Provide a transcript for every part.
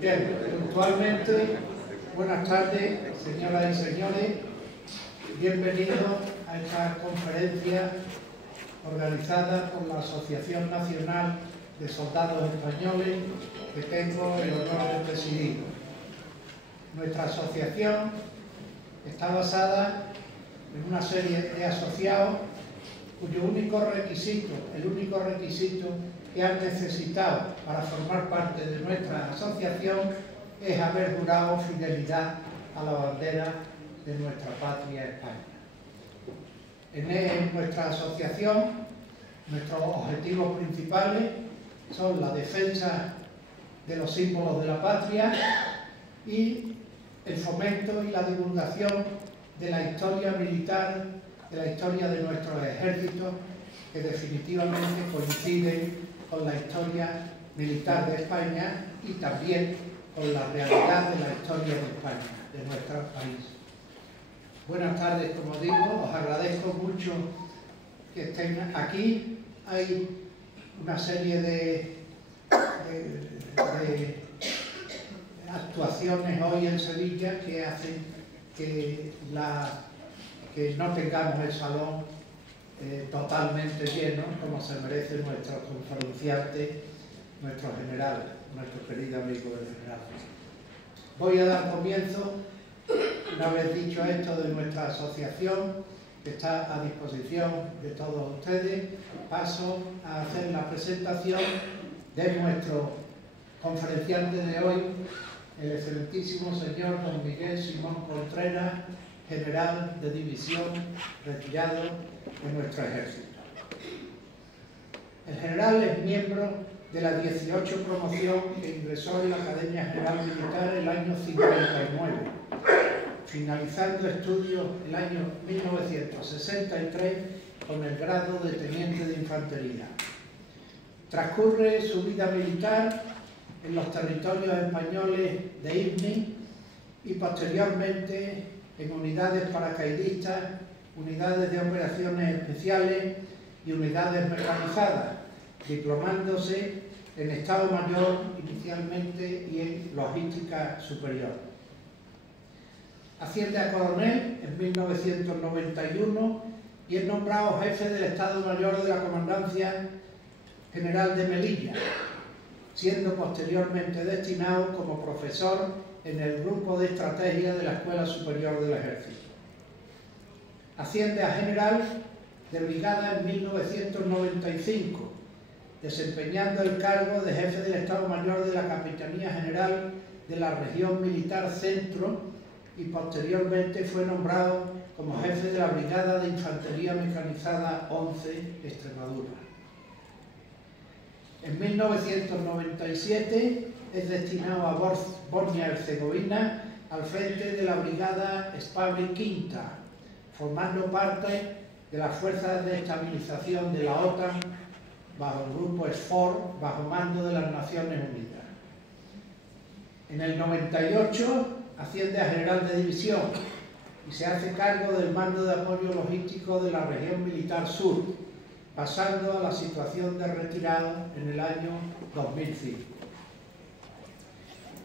Bien, puntualmente, buenas tardes, señoras y señores. Bienvenidos a esta conferencia organizada por la Asociación Nacional de Soldados Españoles, que tengo el honor de presidir. Nuestra asociación está basada en una serie de asociados cuyo único requisito, el único requisito que han necesitado para formar parte de nuestra asociación es haber jurado fidelidad a la bandera de nuestra patria España. En nuestra asociación, nuestros objetivos principales son la defensa de los símbolos de la patria y el fomento y la divulgación de la historia militar, de la historia de nuestros ejércitos, que definitivamente coinciden con la historia militar de España y también con la realidad de la historia de España, de nuestro país. Buenas tardes, como digo, os agradezco mucho que estén aquí. Hay una serie de actuaciones hoy en Sevilla que hacen que no tengamos el salón totalmente lleno, como se merece nuestro conferenciante, nuestro general, nuestro querido amigo el general. Voy a dar comienzo, una vez dicho esto, de nuestra asociación, que está a disposición de todos ustedes. Paso a hacer la presentación de nuestro conferenciante de hoy, el excelentísimo señor don Miguel Simón Contreras, general de división retirado de nuestro ejército. El general es miembro de la 18 promoción que ingresó en la Academia General Militar el año 59, finalizando estudios el año 1963 con el grado de teniente de infantería. Transcurre su vida militar en los territorios españoles de IBNI y posteriormente en unidades paracaidistas, unidades de operaciones especiales y unidades mecanizadas, diplomándose en Estado Mayor inicialmente y en Logística Superior. Asciende a coronel en 1991 y es nombrado jefe del Estado Mayor de la Comandancia General de Melilla, siendo posteriormente destinado como profesor en el Grupo de Estrategia de la Escuela Superior del Ejército. Asciende a general de brigada en 1995, desempeñando el cargo de jefe del Estado Mayor de la Capitanía General de la Región Militar Centro y posteriormente fue nombrado como jefe de la Brigada de Infantería Mecanizada 11 Extremadura. En 1997 es destinado a Bosnia-Herzegovina al frente de la Brigada Spavri Quinta, formando parte de las fuerzas de estabilización de la OTAN bajo el grupo SFOR, bajo mando de las Naciones Unidas. En el 98 asciende a general de división y se hace cargo del mando de apoyo logístico de la región militar sur, pasando a la situación de retirado en el año 2005.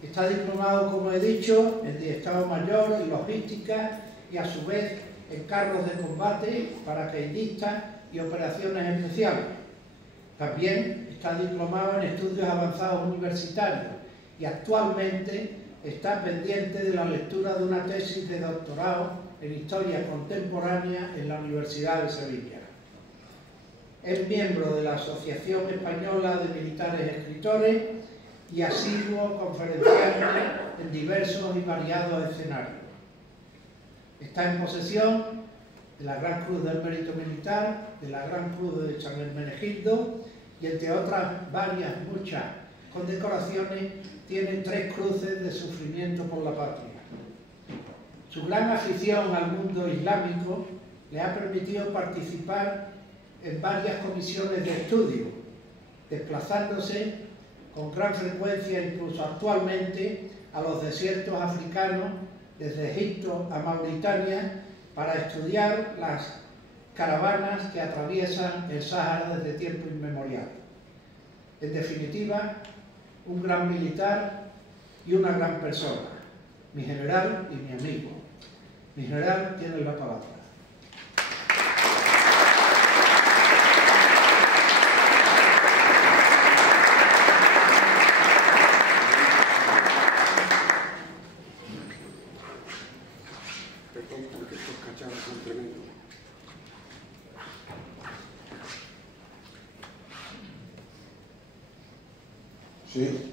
Está diplomado, como he dicho, en Estado Mayor y Logística y a su vez en carros de combate, paracaidistas y operaciones especiales. También está diplomado en estudios avanzados universitarios y actualmente está pendiente de la lectura de una tesis de doctorado en Historia Contemporánea en la Universidad de Sevilla. Es miembro de la Asociación Española de Militares Escritores y asiduo conferenciante en diversos y variados escenarios. Está en posesión de la Gran Cruz del Mérito Militar, de la Gran Cruz de San Hermenegildo y entre otras muchas condecoraciones, tiene 3 cruces de sufrimiento por la patria. Su gran afición al mundo islámico le ha permitido participar en varias comisiones de estudio, desplazándose con gran frecuencia, incluso actualmente, a los desiertos africanos, desde Egipto a Mauritania, para estudiar las caravanas que atraviesan el Sáhara desde tiempo inmemorial. En definitiva, un gran militar y una gran persona, mi general y mi amigo. Mi general tiene la palabra. Perdón, porque estos cacharros son tremendos. Sí.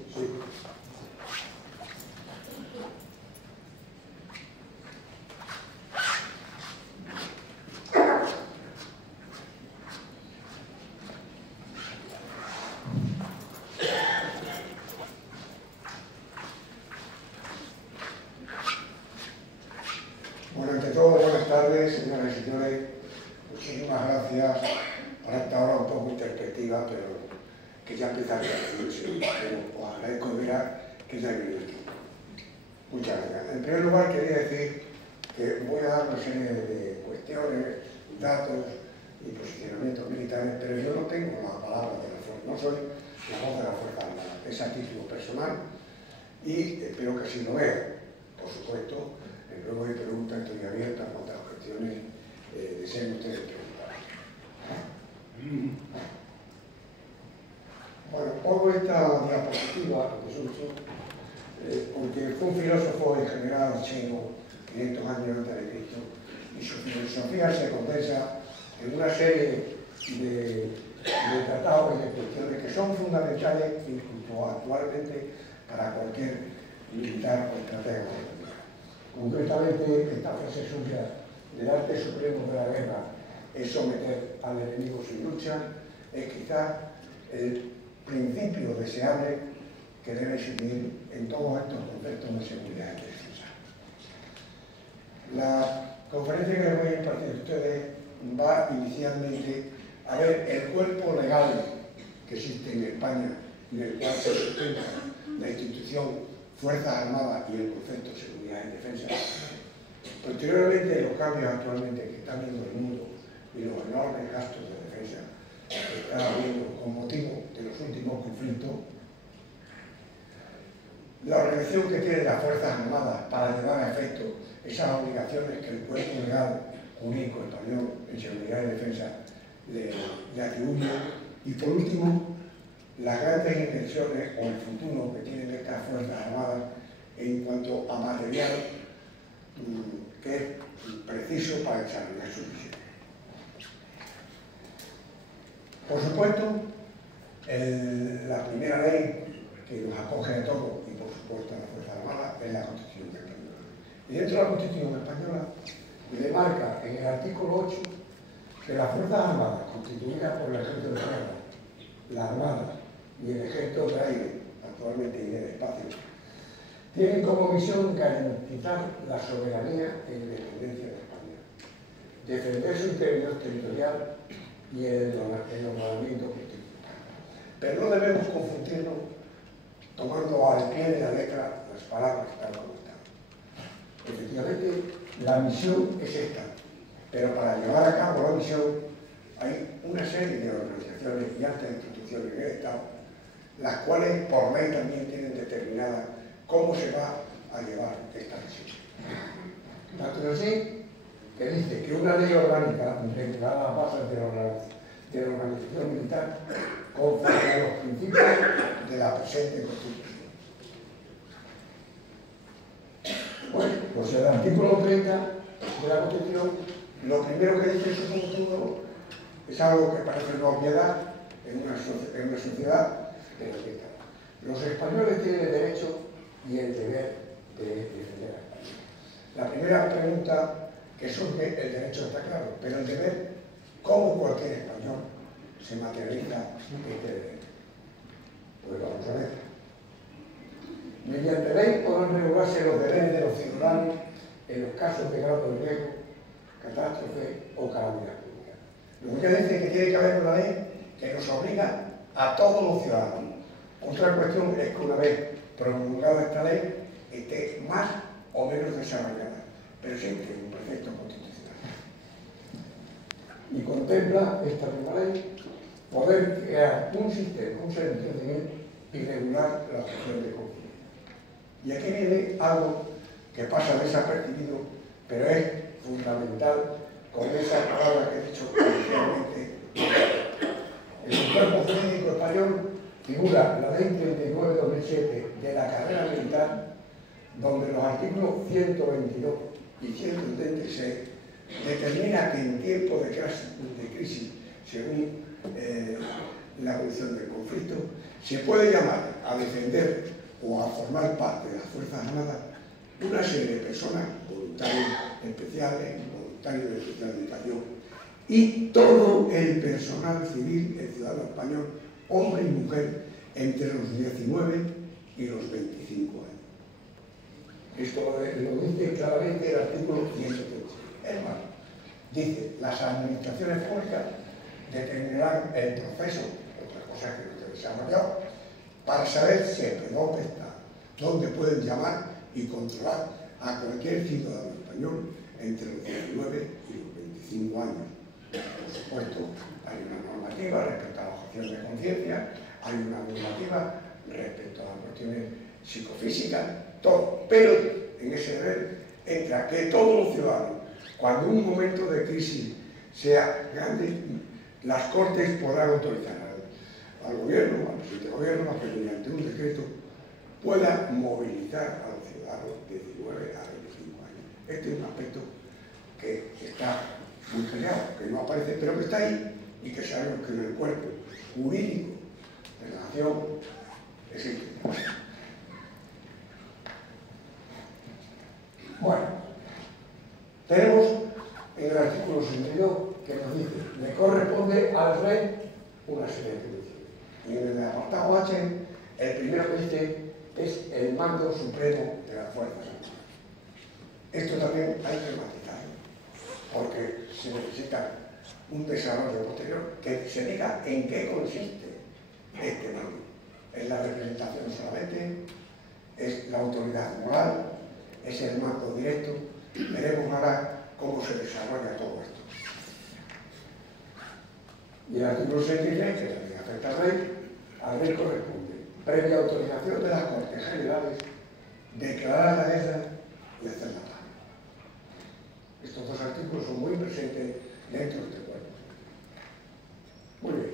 Bueno, ante todo, buenas tardes, señoras y señores. Muchísimas gracias por esta hora un poco interpretativa, pero que ya empieza a reaccionarse. Pero os agradezco de veras que ya he venido aquí. Muchas gracias. En primer lugar, quería decir que voy a dar una serie de cuestiones, datos y posicionamientos militares, pero yo no tengo la palabra de la fuerza, no soy la voz de la Fuerza Armada, es a título personal y espero que así lo vean. Por supuesto, luego de preguntas estoy abierta a cuantas cuestiones deseen ustedes preguntar. Bueno, pongo esta diapositiva, porque fue un filósofo en general chino, 500 años antes de Cristo, y su filosofía se condensa en una serie de tratados y de cuestiones que son fundamentales incluso actualmente para cualquier militar o estratega. Concretamente, esta frase suya del arte supremo de la guerra es someter al enemigo sin lucha, es quizás el principio deseable que debe seguir en todos estos conceptos de seguridad y defensa. La conferencia que les voy a impartir a ustedes va inicialmente a ver el cuerpo legal que existe en España, en el cual se sustenta la institución Fuerzas Armadas y el concepto de seguridad y defensa. Posteriormente, los cambios actualmente que está viendo el mundo y los enormes gastos de defensa que está habiendo con motivo de los últimos conflictos, la organización que tienen las Fuerzas Armadas para llevar a efecto esas obligaciones que el cuerpo legal jurídico español en seguridad y defensa le atribuye, y por último, las grandes inversiones o el futuro que tienen estas Fuerzas Armadas en cuanto a material que es preciso para desarrollar su misión. Por supuesto, la primera ley que nos acoge a todos y por supuesto a la Fuerza Armada es la Constitución Española. Y dentro de la Constitución Española le marca en el artículo 8 que las Fuerzas Armadas constituidas por el Ejército de Tierra, la Armada y el Ejército de Aire, actualmente y del espacio, tienen como misión garantizar la soberanía e independencia de España, defender su integridad territorial y el ordenamiento constitucional. Pero no debemos confundirnos tomando al pie de la letra las palabras tal como están. Efectivamente, la misión es esta, pero para llevar a cabo la misión hay una serie de organizaciones y altas instituciones en el Estado, las cuales por ley también tienen determinada cómo se va a llevar esta misión. Tanto es así que dice que una ley orgánica regulará las bases de la organización militar conforme a los principios de la presente Constitución. Bueno, pues el artículo 30 de la Constitución, lo primero que dice eso como todo es algo que parece una obviedad en una sociedad, pero que los españoles tienen el derecho y el deber de defender a España. La primera pregunta que surge, el derecho está claro, pero el deber, ¿cómo cualquier español se materializa este deber? Pues vamos a ver. Mediante ley podrán regularse los deberes de los ciudadanos en los casos de grave riesgo, catástrofe o calamidad pública. Luego ya dice que tiene que haber una ley que nos obliga a todos los ciudadanos. Otra cuestión es que una vez promulgada esta ley esté más o menos desarrollada, pero siempre en un precepto constitucional. Y contempla esta misma ley poder crear un sistema, un servicio civil y regular la gestión de conflictos. Y aquí viene algo que pasa desapercibido, pero es fundamental con esa palabra que he dicho inicialmente. En el cuerpo jurídico español figura la Ley 39/2007 de la carrera militar, donde los artículos 122 y 176 determina que en tiempo de crisis, según la evolución del conflicto, se puede llamar a defender o a formar parte de las Fuerzas Armadas una serie de personas, voluntarios especiales, voluntarios de especial dedicación, y todo el personal civil, el ciudadano español, hombre y mujer, entre los 19 y los 25 años. Esto lo dice claramente el artículo 113. Es más, dice, las administraciones públicas determinarán el proceso, otra cosa que no se ha desarrollado, para saber siempre dónde está, dónde pueden llamar y controlar a cualquier ciudadano español entre los 19 y los 25 años. Por supuesto, hay una normativa respecto a la objeción de conciencia, hay una normativa respecto a las cuestiones psicofísicas, todo. Pero en ese deber entra que todos los ciudadanos, cuando un momento de crisis sea grande, las Cortes podrán autorizar al gobierno, al presidente del gobierno, a que mediante un decreto pueda movilizar a los ciudadanos de 19 a 25 años. Este es un aspecto que está muy peleado, que no aparece, pero que está ahí y que sabemos que en el cuerpo jurídico de la nación existe. Bueno, tenemos en el artículo 62 que nos dice, le corresponde al rey una serie de atribuciones. Y en el apartado H, el primero que dice es el mando supremo de las Fuerzas Armadas. Esto también hay que matizarlo, porque se necesita un desarrollo posterior que se diga en qué consiste este mando. Es la representación solamente, es la autoridad moral, es el mando directo. Veremos ahora cómo se desarrolla todo esto. Y el artículo 63, que también afecta al rey corresponde, previa autorización de las Cortes Generales, declarar la guerra y hacer la paz. Estos dos artículos son muy presentes dentro de este cuerpo. Muy bien.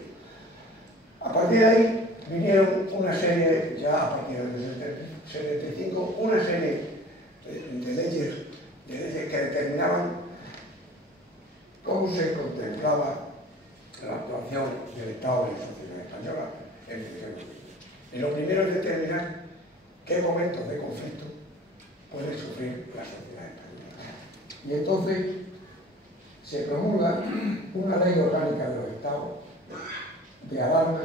A partir de ahí vinieron una serie, ya a partir del 75, una serie de leyes que determinaban cómo se contemplaba la actuación del Estado de la sociedad española en el conflicto. Y lo primero es determinar qué momentos de conflicto puede sufrir la sociedad española. Y entonces se promulga una ley orgánica de los Estados de alarma,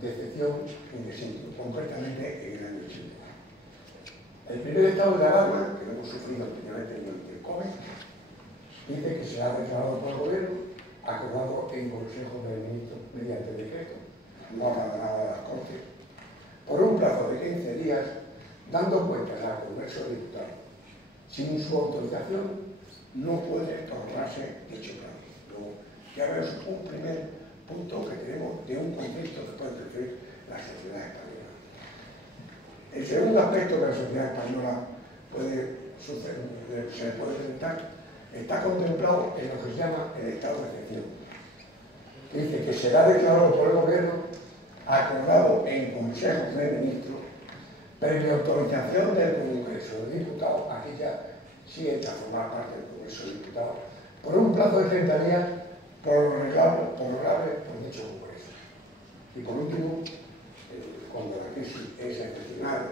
de excepción y de sitio, concretamente en el año 80. El primer estado de alarma, que lo hemos sufrido anteriormente durante el COVID, dice que se ha declarado por el gobierno, acordado en Consejo de Ministros mediante decreto, no habrá nada de las Cortes, por un plazo de 15 días, dando cuentas al Congreso de Diputados. Sin su autorización, no puede prorrogarse dicho plazo. Luego, ya vemos un primer punto que tenemos de un conflicto que puede sufrir la sociedad española. El segundo aspecto que la sociedad española se puede presentar está contemplado en lo que se llama el estado de excepción. Dice que será declarado por el gobierno, acordado en Consejo de Ministros, previa autorización del Congreso de Diputados, aquí ya sí entra a formar parte del Congreso de Diputados, por un plazo de 30 días prorrogable por dicho Congreso. Y por último, cuando la crisis es excepcional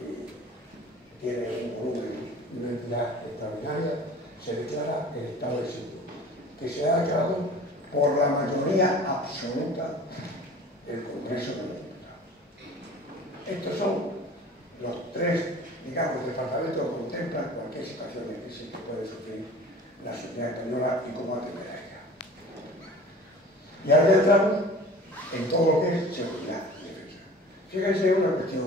y tiene un volumen y una entidad extraordinaria, se declara el estado de sitio, que se ha declarado por la mayoría absoluta del Congreso de los Diputados. Estos son los tres, digamos, departamentos que contemplan cualquier situación de crisis que puede sufrir la sociedad española y cómo atender a ella. Y ahora entramos en todo lo que es seguridad y defensa. Fíjense una cuestión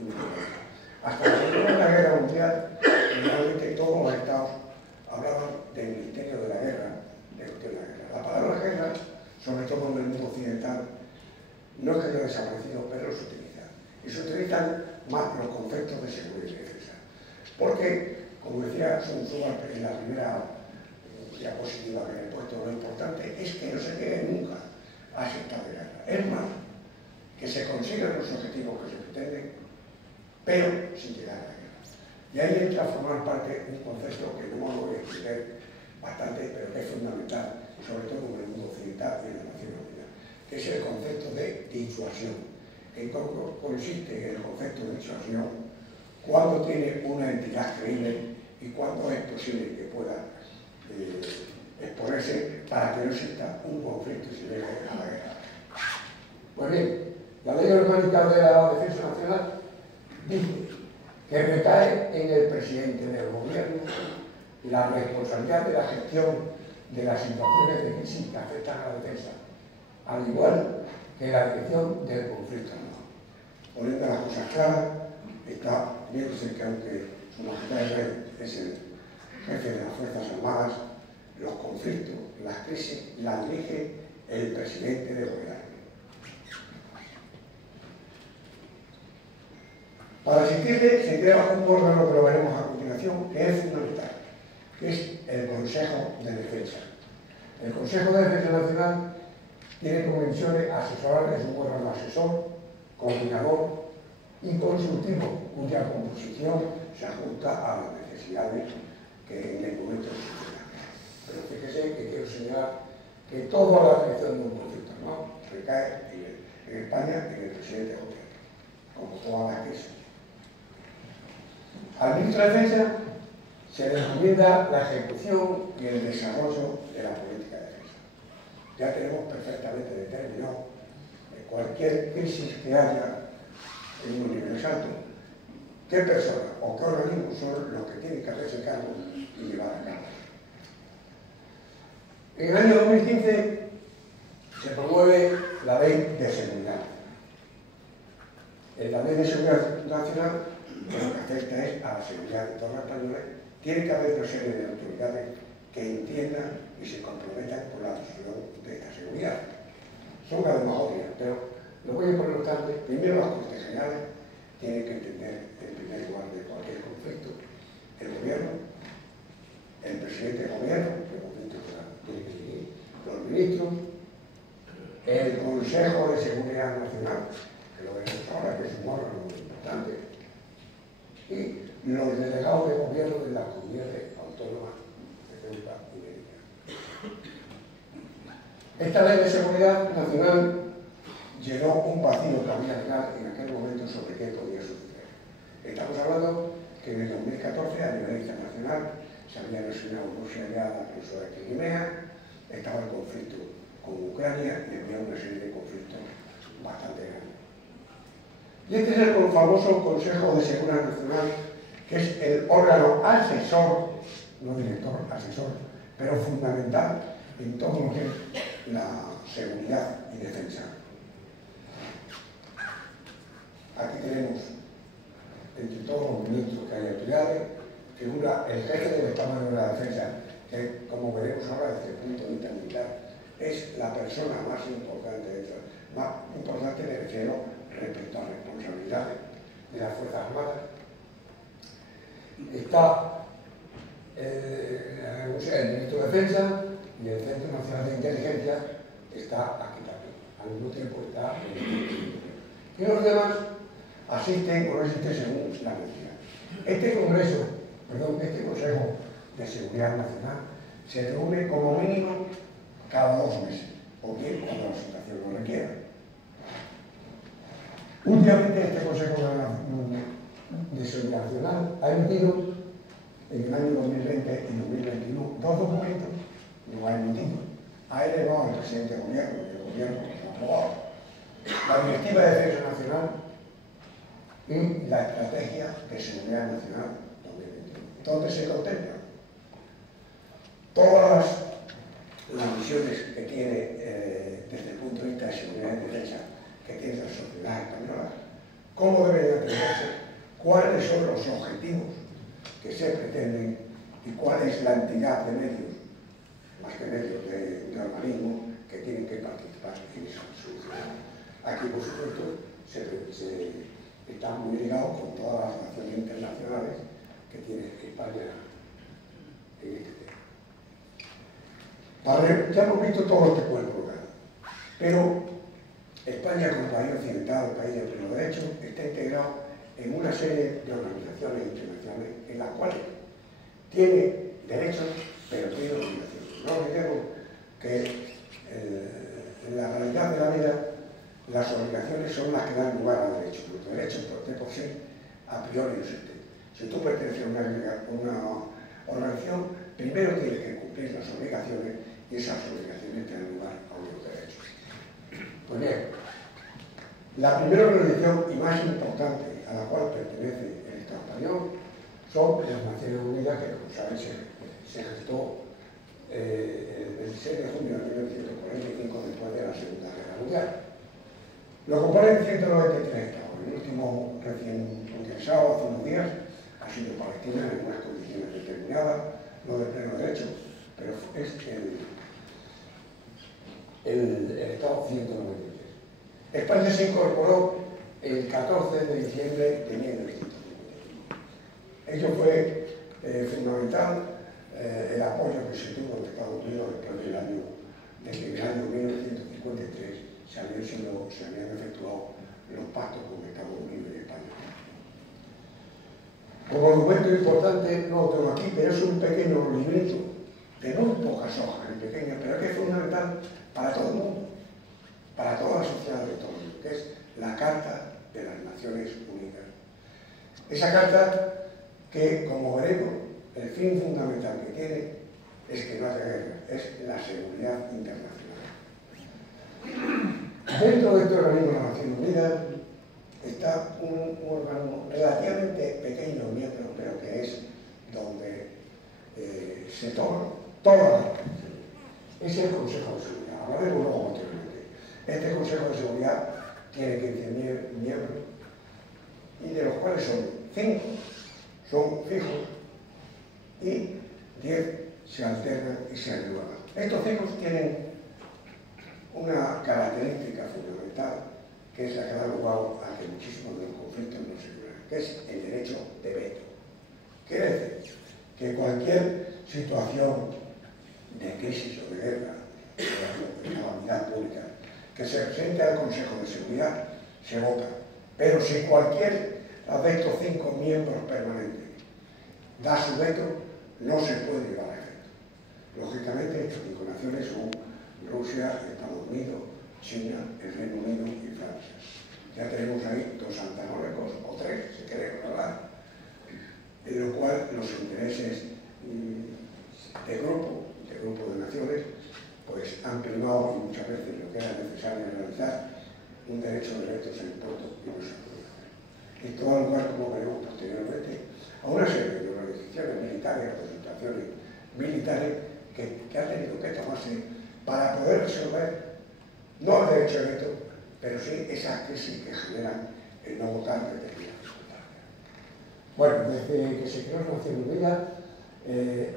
importante. Hasta la Segunda Guerra Mundial, realmente todos los estados hablaban del Ministerio de la Guerra, La palabra guerra, sobre todo en el mundo occidental, no es que haya desaparecido, pero se utiliza. Y se utilizan más los conceptos de seguridad y defensa. Porque, como decía Sun Tzu en la primera diapositiva que le he puesto, lo importante es que no se llegue nunca a ese estado de guerra. Es más, que se consigan los objetivos que se pretenden, pero sin llegar a la guerra. Y ahí entra a formar parte un concepto que no lo voy a explicar bastante, pero que es fundamental, sobre todo en el mundo occidental y en la Nación Unida, que es el concepto de disuasión, que consiste en el concepto de disuasión cuando tiene una entidad creíble y cuando es posible que pueda exponerse para que no exista un conflicto y se llegue a la guerra. Pues bien, la Ley Orgánica de la Defensa Nacional dice que recae en el presidente del gobierno la responsabilidad de la gestión de las situaciones de crisis que afectan a la defensa, al igual que la dirección del conflicto armado. Poniendo las cosas claras, está viéndose que aunque Su Majestad el Rey es el jefe de las Fuerzas Armadas, los conflictos, las crisis, las dirige el presidente del gobierno. Para asistirle se crea un órgano que lo veremos a continuación, que es fundamental, que es el Consejo de Defensa. El Consejo de Defensa Nacional tiene como misiones asesorar, es un órgano asesor, coordinador y consultivo, cuya composición se ajusta a las necesidades que en el momento se. Pero fíjese que quiero señalar que toda la dirección de un conflicto armado recae en España en el presidente del gobierno, como todas las crisis. Al ministro de Defensa se le encomienda la ejecución y el desarrollo de la política de defensa. Ya tenemos perfectamente determinado cualquier crisis que haya en un nivel alto, qué personas o qué organismos son los que tienen que hacerse cargo y llevar a cabo. En el año 2015 se promueve la Ley de Seguridad. En la Ley de Seguridad Nacional, lo que afecta es a la seguridad de todos los españoles, tiene que haber una serie de autoridades que entiendan y se comprometan con la asunción de esta seguridad. Son además obvias, pero lo voy a poner tarde. Primero, las Cortes Generales tienen que entender, en primer lugar, de cualquier conflicto, el gobierno, el presidente del gobierno, que tiene que elegir los ministros, el Consejo de Seguridad Nacional, que lo veremos ahora, que es un órgano muy importante, y los delegados de gobierno de las comunidades autónomas de Ceuta y Melilla. Esta Ley de Seguridad Nacional llenó un vacío que había legal en aquel momento sobre qué podía suceder. Estamos hablando que en el 2014, a nivel internacional, se había resuelto Rusia ya la península de Crimea, estaba el conflicto con Ucrania y había una serie de conflictos bastante grandes. Y este es el famoso Consejo de Seguridad Nacional, que es el órgano asesor, no director, asesor, pero fundamental en todo lo que es la seguridad y defensa. Aquí tenemos, entre todos los ministros que hay autoridades, figura el jefe del Estado Mayor de la Defensa, que, como veremos ahora desde el punto de vista militar, es la persona más importante, me refiero respecto a responsabilidades de las Fuerzas Armadas. Está el ministro de Defensa y el Centro Nacional de Inteligencia está aquí también. Al mismo tiempo está el ministro. Y los demás asisten o no asisten según la necesidad. Este Consejo de Seguridad Nacional se reúne como mínimo cada 2 meses, o bien cuando la situación lo requiera. Últimamente este Consejo de Seguridad Nacional ha emitido en el año 2020 y 2021 2 documentos, lo ha emitido, ha elevado al presidente del gobierno y el gobierno lo ha aprobado. La Directiva de Defensa Nacional y la Estrategia de Seguridad Nacional 2021, donde se contempla todas las misiones que tiene desde el punto de vista de seguridad y defensa que tiene la sociedad española, cómo deben atenderse, cuáles son los objetivos que se pretenden y cuál es la entidad de medios, más que medios de organismos, que tienen que participar en esa solución. Aquí, por supuesto, se está muy ligado con todas las relaciones internacionales que tiene España en este tema. Ya hemos visto todo este cuerpo, pero España, como país occidental, país de pleno derecho, está integrado en una serie de organizaciones internacionales en las cuales tiene derechos, pero tiene obligaciones. No olvidemos que en la realidad de la vida las obligaciones son las que dan lugar a derechos. Los derechos, por sí, a priori no existen. Si tú perteneces a una organización, primero tienes que cumplir las obligaciones y esas obligaciones te dan lugar a unos derechos. Pues bien, la primera organización y más importante a la cual pertenece el Estado español son las Naciones Unidas, que como saben se gestó el 26 de junio de 1945 después de la Segunda Guerra Mundial. Lo componen 193 estados. El último recién ingresado hace unos días ha sido Palestina en unas condiciones determinadas, no de pleno derecho, pero es el Estado 193. España se incorporó el 14 de diciembre de 1955. Ello fue fundamental el apoyo que se tuvo de Estados Unidos después del año, desde el año 1953 se habían efectuado los pactos con Estados Unidos y España. Como documento importante, no lo tengo aquí, pero es un pequeño librito de no pocas hojas, ni pequeñas, pero que es fundamental para todo el mundo, para toda la sociedad de todo el mundo, que es la Carta de las Naciones Unidas. Esa carta que, como veremos, el fin fundamental que tiene es que no haya guerra, es la seguridad internacional. Dentro de este organismo de las Naciones Unidas está un órgano relativamente pequeño, miembro, pero que es donde se toman todas las decisiones. Es el Consejo de Seguridad. Hablaremos luego posteriormente. Este Consejo de Seguridad tiene 15 miembros, y de los cuales son 5 son fijos y 10 se alternan y se renuevan. Estos 5 tienen una característica fundamental, que es la que da lugar a que muchísimos de los conflictos no se logran, que es el derecho de veto. Quiere decir que cualquier situación de crisis o de guerra, de calamidad pública, que se presente al Consejo de Seguridad, se vota. Pero si cualquier de estos 5 miembros permanentes da su veto, no se puede llevar a efecto. Lógicamente, estas 5 naciones son Rusia, Estados Unidos, China, el Reino Unido y Francia. Ya tenemos ahí 2 antagonómicos, o 3, si queremos hablar, en lo cual los intereses de grupo de naciones, pues han primado, y muchas veces lo que era necesario realizar, un derecho de veto se impuesto y no se puede hacer. Esto da lugar, como veremos posteriormente, a una serie de organizaciones militares, representaciones militares que han tenido que tomarse para poder resolver no el derecho de veto, pero sí esa crisis que generan el no votar determinadas circunstancias. Bueno, desde que se creó la Nación Unida,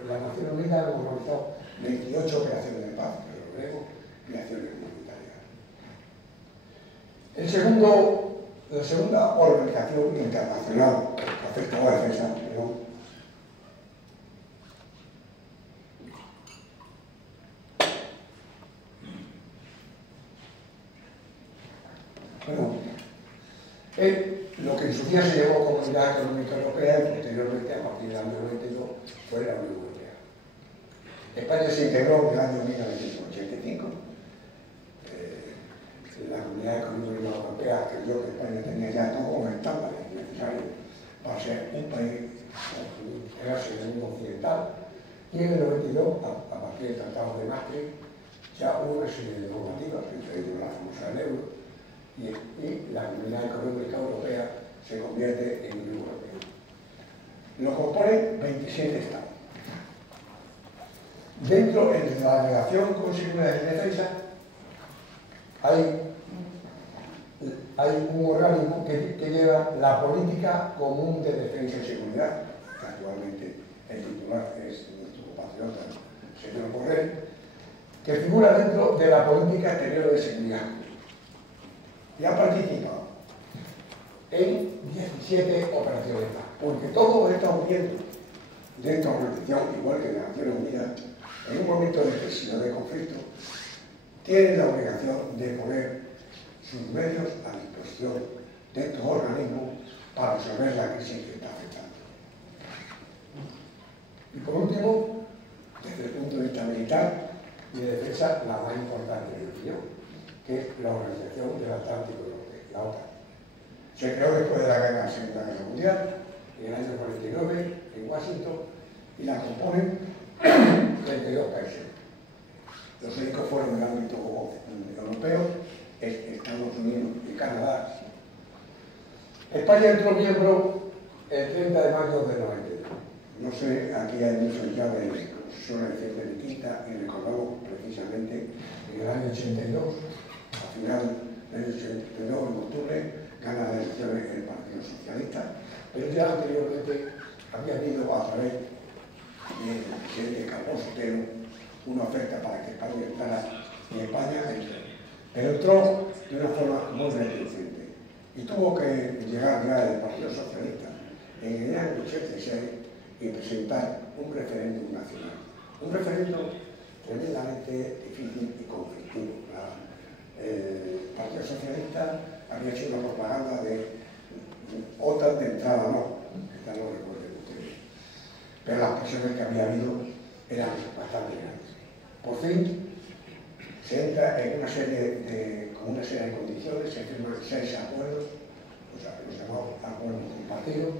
la Nación Unida ha organizado 28 operaciones de paz, que lo veremos, y acciones humanitarias. La segunda organización internacional que afecta a la defensa, lo que en su día se llamó Comunidad Económica Europea y posteriormente, a partir del año 92, fue la Unión Europea. España se integró en el año 1985. La Comunidad Económica Europea creyó que España tenía ya todos los estándares necesarios para ser un país integrarse en el mundo occidental, y en el 92, a partir del Tratado de Maastricht, ya hubo una serie de normativas, entre ellos la famosa del euro, y la Comunidad Económica Europea se convierte en Unión Europea. Lo componen 27 estados. Dentro de la delegación con seguridad y defensa hay un organismo que lleva la política común de defensa y seguridad, que actualmente el titular es nuestro compatriota, el señor Borrell, que figura dentro de la política exterior de seguridad. Y ha participado en 17 operaciones más, porque todos estamos viendo de esta organización, igual que las Naciones Unidas, en un momento de crisis o de conflicto, tienen la obligación de poner sus medios a disposición de estos organismos para resolver la crisis que está afectando. Y por último, desde el punto de vista militar y de defensa, la más importante en mi opinión, que es la Organización del Atlántico Norte, la OTAN. Se creó después de la Segunda Guerra Mundial, en el año 49, en Washington, y la componen 32 países. Los únicos fueron en el ámbito europeo, Estados Unidos y Canadá. España entró miembro el 30 de mayo del 92. No sé, aquí hay muchos ya de, se suele decir de mi quinta, y recordamos precisamente en el año 82, a final del año 82, en octubre, gana las elecciones el Partido Socialista, pero ya anteriormente había habido a través del presidente Carlos Sotelo una oferta para que España entrara, y España entró. Pero entró de una forma muy reticente y tuvo que llegar ya el Partido Socialista en el año 86 y presentar un referéndum nacional. Un referéndum tremendamente difícil y conflictivo. El Partido Socialista había hecho una propaganda de OTAN de entrada no, esta no recuerden ustedes, pero las presiones que había habido eran bastante grandes. Por fin se entra en una serie de condiciones, se firman 6 acuerdos, los llamados acuerdos compartidos,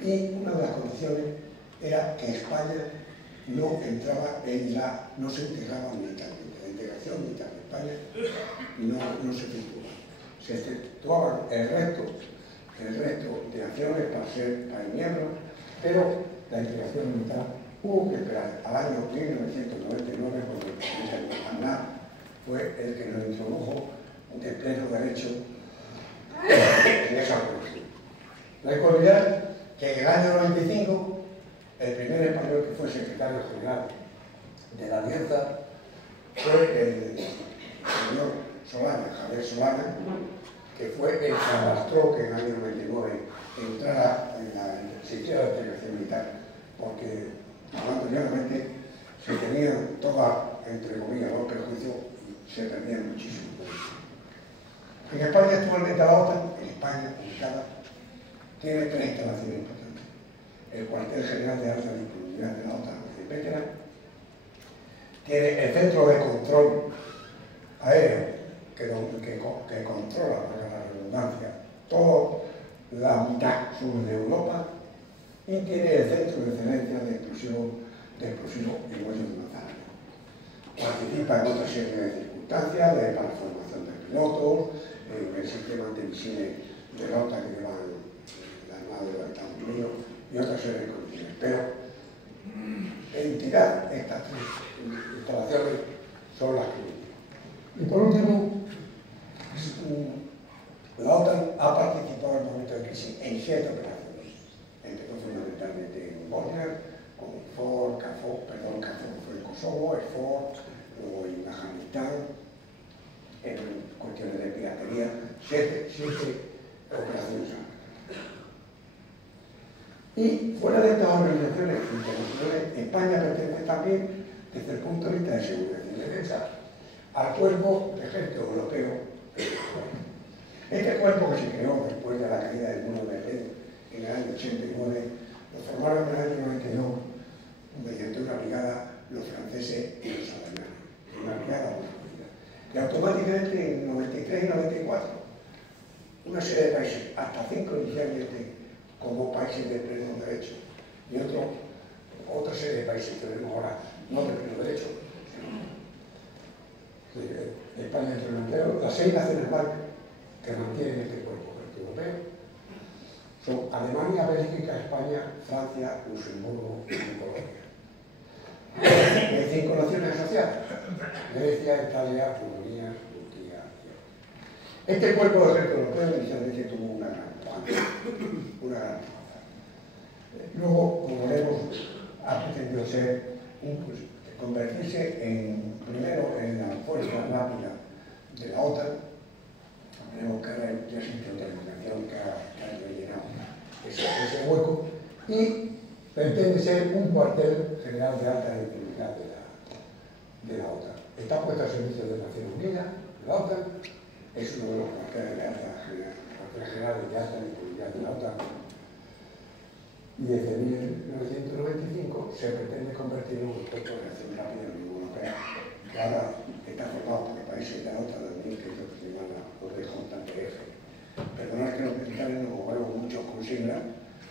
y una de las condiciones era que España no entraba no se integraba militarmente. La integración militar de España no se efectuaba. Se efectuaban el resto de acciones para ser país miembro, pero la integración militar hubo que esperar al año 1999, cuando el presidente Aznar fue el que nos introdujo de pleno derecho en esa organización. No hay que olvidar que en el año 95, el primer español que fue secretario general de la Alianza fue el señor Solana, Javier Solana, que fue el que arrastró que en el año 99 entrara se hiciera la integración militar, porque hablando llanamente se tenían todas, entre comillas, los prejuicios y se perdían muchísimo. En España actualmente la OTAN, en España, ubicada, tiene 3 instalaciones importantes. El cuartel general de alta disponibilidad de la OTAN en Vétera, tiene el centro de control aéreo que controla, por la redundancia, toda la mitad sur de Europa, y tiene el centro de excelencia de explosivos y huellos de manzana. Participa en otra serie de circunstancias, para la formación de pilotos, en el sistema antimisiles de la OTAN que llevan la Armada de los Estados Unidos y otra serie de condiciones. Pero entidad, estas 3 instalaciones son las que... Y por último, la OTAN ha participado en el momento de crisis en 7 operaciones. Empezó fundamentalmente en Bosnia, con KFOR, KFOR fue en Kosovo, SFOR, luego en Afganistán, en cuestiones de piratería, 7 operaciones. Y fuera de estas organizaciones internacionales, España pertenece también, desde el punto de vista de seguridad y defensa, al Cuerpo de Ejército Europeo. Este cuerpo, que se creó después de la caída del muro de Berlín en el año 89, lo formaron en el año 92 mediante una brigada los franceses y los alemanes, una brigada muy unida. Y automáticamente en 93 y 94, una serie de países, hasta 5 inicialmente como países de pleno derecho, y otra serie de países que tenemos ahora, no de pleno derecho, España entre los europeos, las 6 naciones más que mantienen este cuerpo europeo son Alemania, Bélgica, España, Francia, Luxemburgo y Polonia. Hay 5 naciones asociadas: Grecia, Italia, Rumanía, Turquía y otros. Este cuerpo de ejército europeo inicialmente tuvo una gran fuerza. Luego, como veremos, ha pretendido convertirse primero en la fuerza rápida de la OTAN, Tenemos que ver, ya existe otra organización que ha rellenado ese hueco y pretende ser un cuartel general de alta disponibilidad de la OTAN. Está puesto al servicio de Naciones Unidas, la OTAN, es uno de los cuarteles generales de alta disponibilidad de la OTAN. Y desde 1995 se pretende convertirlo en un puesto de acción rápida de la Unión Europea, que ahora está formado por los países de la OTAN también, que es lo que se llama la OTAN-TF. Perdonad que los militares nos movemos mucho con siglas,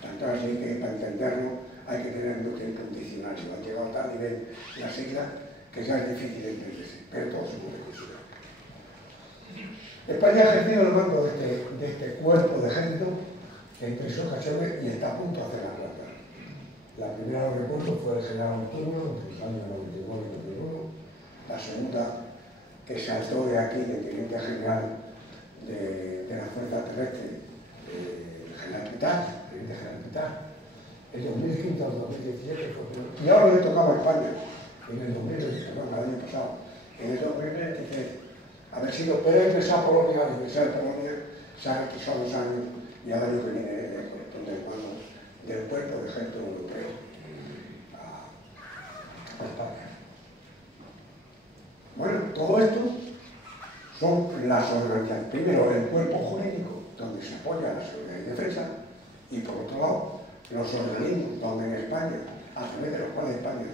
tanto así que para entenderlo hay que tener mucho tiempo en diccionario. Han llegado a tal nivel las siglas que ya es difícil de entenderse, pero todo se puede considerar. España ha ejercido el mando de este cuerpo de ejército en 3 ocasiones y está a punto de hacer la plata. La primera, lo recuerdo, fue el general Antonio entre los años 99 y 2001. La segunda, que saltó de aquí, de teniente general de la Fuerza Terrestre, el general Pitar, teniente general Pitar. El 2015 al 2017 fue. Y ahora le tocaba a España, en el 2020, perdón, el año pasado. En el 2023, haber sido, pero ingresar a Polonia, al ingresar a Polonia, se han retrasado 2 años. Y ahora lo que viene es el corresponde al mando del cuerpo de ejército europeo a España. Bueno, todo esto son las organizaciones. Primero, el cuerpo jurídico, donde se apoya la seguridad y defensa, y por otro lado, los organismos, donde en España, a través de los cuales España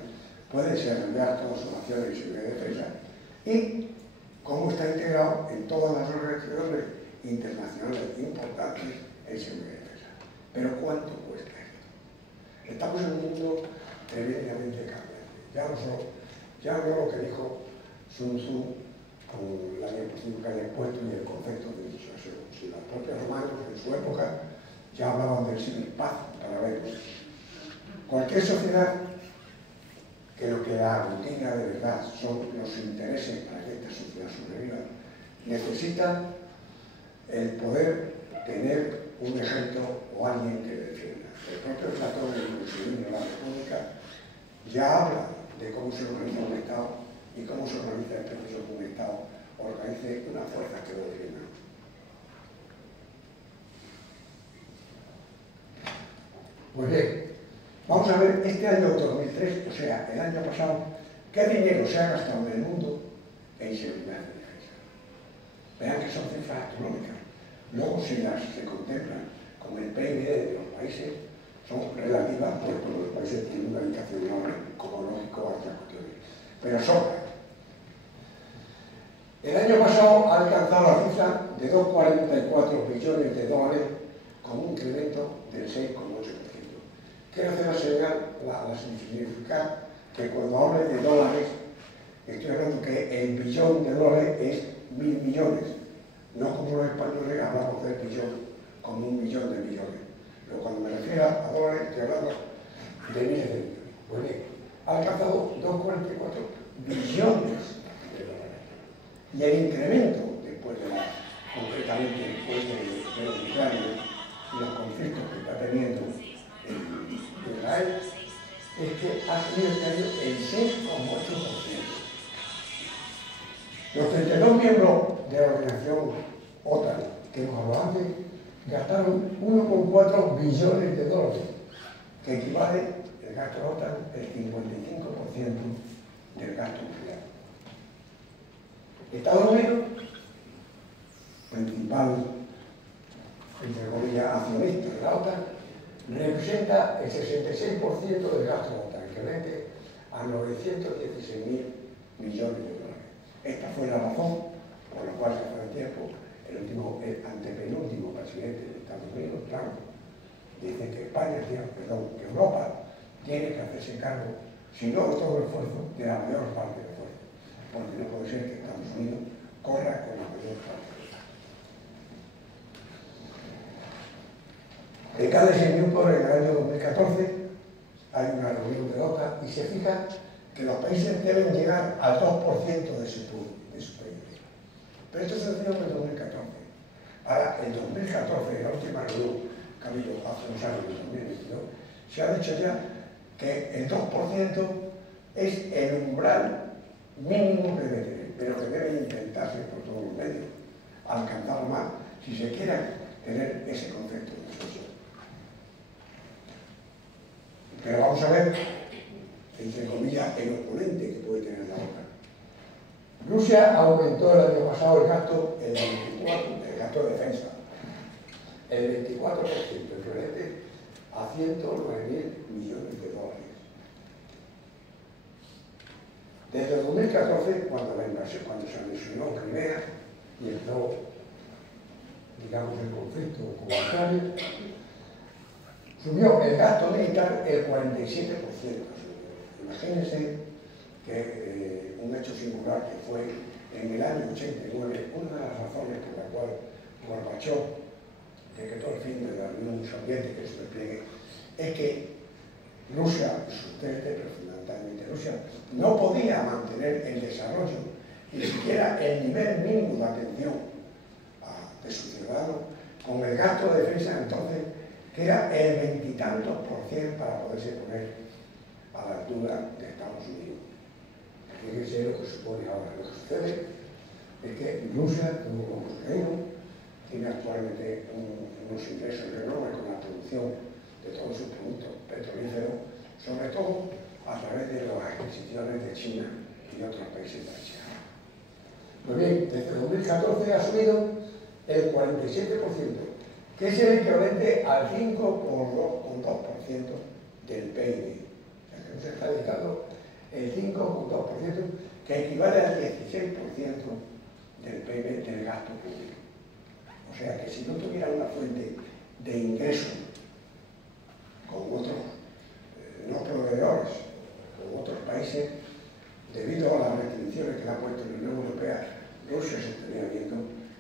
puede desarrollar todas sus acciones de seguridad y defensa, y cómo está integrado en todas las organizaciones internacionales importantes en seguridad y defensa. Pero ¿cuánto cuesta esto? Estamos en un mundo tremendamente cambiante. Ya no lo que dijo Sun Tzu con la diapositiva que haya puesto y el concepto de disuasión. Si los propios romanos en su época ya hablaban del sin paz para verlos. Cualquier sociedad que lo que la aglutina de verdad son los intereses para que esta sociedad sobreviva, necesita el poder tener un ejército o alguien que le defienda. El propio Platón, en su libro La República, ya habla de cómo se organiza un Estado y cómo se organiza el proceso de un Estado organice una fuerza que lo defienda. Pues bien, vamos a ver este año 2003, o sea, el año pasado, qué dinero se ha gastado en el mundo en seguridad y defensa. Vean que son cifras astronómicas. Luego, si las se contemplan como el PIB de los países, son relativas, porque los países tienen una indicación como lógico a otras cuestiones. Pero sobra. El año pasado ha alcanzado la cifra de 2,44 billones de dólares con un incremento del 6,8%. Quiero hacer la significar que cuando hable de dólares, estoy hablando que el billón de dólares es 1.000 millones. No como los españoles hablamos del billón como 1 millón de millones. Pero cuando me refiero a dólares, estoy hablando de miles de millones. Pues bien, ha alcanzado 2,44 billones de dólares. Y el incremento, concretamente después de los Ucrania y los conflictos que está teniendo Israel, es que ha subido este año el 6,8%. Los 32 miembros de la organización OTAN, que hemos hablado antes, gastaron 1,4 billones de dólares, que equivale el gasto de la OTAN el 55% del gasto mundial. Estados Unidos, principal, entre comillas, accionista de la OTAN, representa el 66% del gasto de la OTAN, equivalente a 916.000 millones de dólares. Esta fue la razón por la cual hace un tiempo el antepenúltimo presidente de Estados Unidos, Trump, dice que que Europa tiene que hacerse cargo, si no de todo el esfuerzo, de la mayor parte del esfuerzo, porque no puede ser que Estados Unidos corra con la mayor parte del esfuerzo. En cada Newport, en el año 2014, hay una reunión de la OTAN y se fija que los países deben llegar al 2% de su PIB. Pero esto se decidió en el 2014. Ahora, en 2014, en la última reunión que ha habido hace 2 años, en 2022, se ha dicho ya que el 2% es el umbral mínimo que debe tener, pero que debe intentarse por todos los medios alcanzar más si se quiere tener ese concepto de expresión. Pero vamos a ver, entre comillas, el oponente que puede tener la otra. Rusia aumentó el año pasado el gasto, el gasto de defensa, el 24%, equivalente a 109.000 millones de dólares. Desde 2014, cuando se anexionó Crimea y entró, digamos, el conflicto con Ucrania, subió el gasto militar el 47%. Imagínense que un hecho singular que fue en el año 89, una de las razones por la cual Gorbachev decretó el fin de la Unión Soviética y su despliegue, es que Rusia, pero fundamentalmente Rusia, no podía mantener el desarrollo, ni siquiera el nivel mínimo de atención de sus ciudadanos, con el gasto de defensa entonces, que era el 20 y tantos % para poderse poner a la altura de Estados Unidos. Fíjense lo que supone ahora. Lo que sucede es que Rusia, como reino, tiene actualmente unos ingresos enormes con la producción de todos sus productos petrolíferos, sobre todo a través de las adquisiciones de China y de otros países de Asia. Muy bien, desde 2014 ha subido el 47%, que es el equivalente al 5,2% del PIB. O sea, que nos está dedicando el 5,2%, que equivale al 16% del PIB del gasto público. O sea que si no tuviera una fuente de ingreso con otros no proveedores, con otros países, debido a las restricciones que le ha puesto la Unión Europea, Rusia se estaría viendo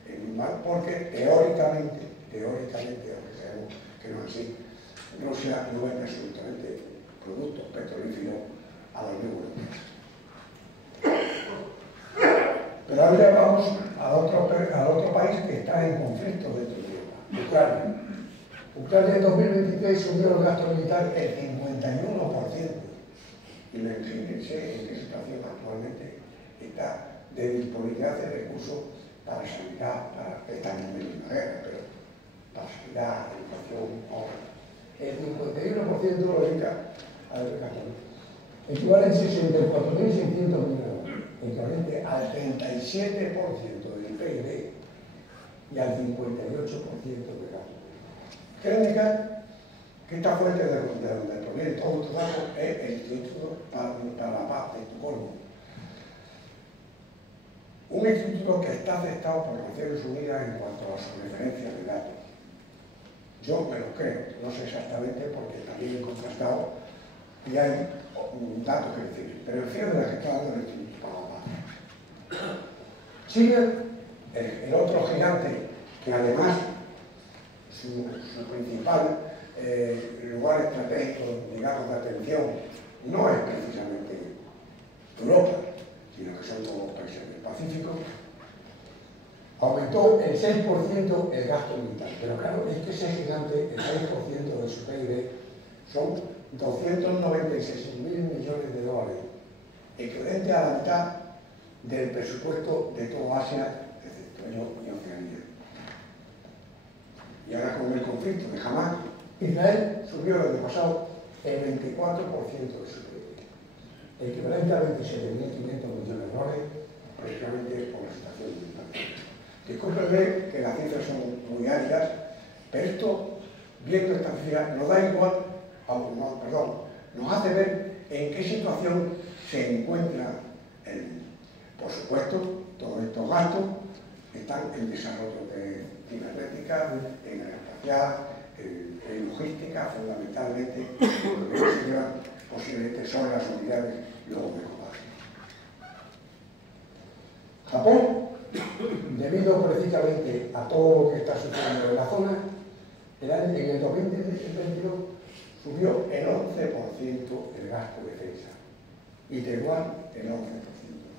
en un mal, porque teóricamente, aunque sabemos que no es así, Rusia no vende absolutamente productos petrolíferos a la Unión Europea. Pero ahora vamos al otro país que está en conflicto dentro de Europa, Ucrania. Ucrania en 2023 subió el gasto militar el 51%. Imagínense en qué situación actualmente está de disponibilidad de recursos para sanidad, está en medio de una guerra, pero para sanidad, educación, obra. El 51% lo dedica al gasto. Equivale a 64.600 millones, equivalente al 37% del PIB y al 58% del gasto. Quiero indicar que esta fuente de donde proviene todos estos datos es el Instituto para la Paz de Estocolmo. Un instituto que está aceptado por Naciones Unidas en cuanto a su referencia de datos. Yo me lo creo, no sé exactamente porque también he contrastado y hay datos que decir, pero el fío de la que está dando el Instituto para la Paz. Chile, el otro gigante que además su principal lugar estratégico, digamos, de atención no es precisamente Europa, sino que son todos los países del Pacífico, aumentó el 6% el gasto militar. Pero claro, es que ese gigante, el 6% de su PIB, son 296.000 millones de dólares, equivalente a la mitad del presupuesto de toda Asia, excepto y Oceanía. Y ahora con el conflicto de Hamas, Israel subió el año pasado el 24% de su PIB, equivalente a 27.500 millones de dólares, precisamente por la situación militar. Discúlpenme que las cifras son muy áridas, pero esto, viendo esta cifra, nos da igual, nos hace ver en qué situación se encuentra el mundo. Por supuesto, todos estos gastos están en desarrollo de cibernética, en aeroespacial, en logística, fundamentalmente, lo que se lleva posiblemente son las unidades luego de combate. Japón, debido precisamente a todo lo que está sucediendo en la zona, en el 2022 subió el 11% el gasto de defensa y Taiwán el 11%.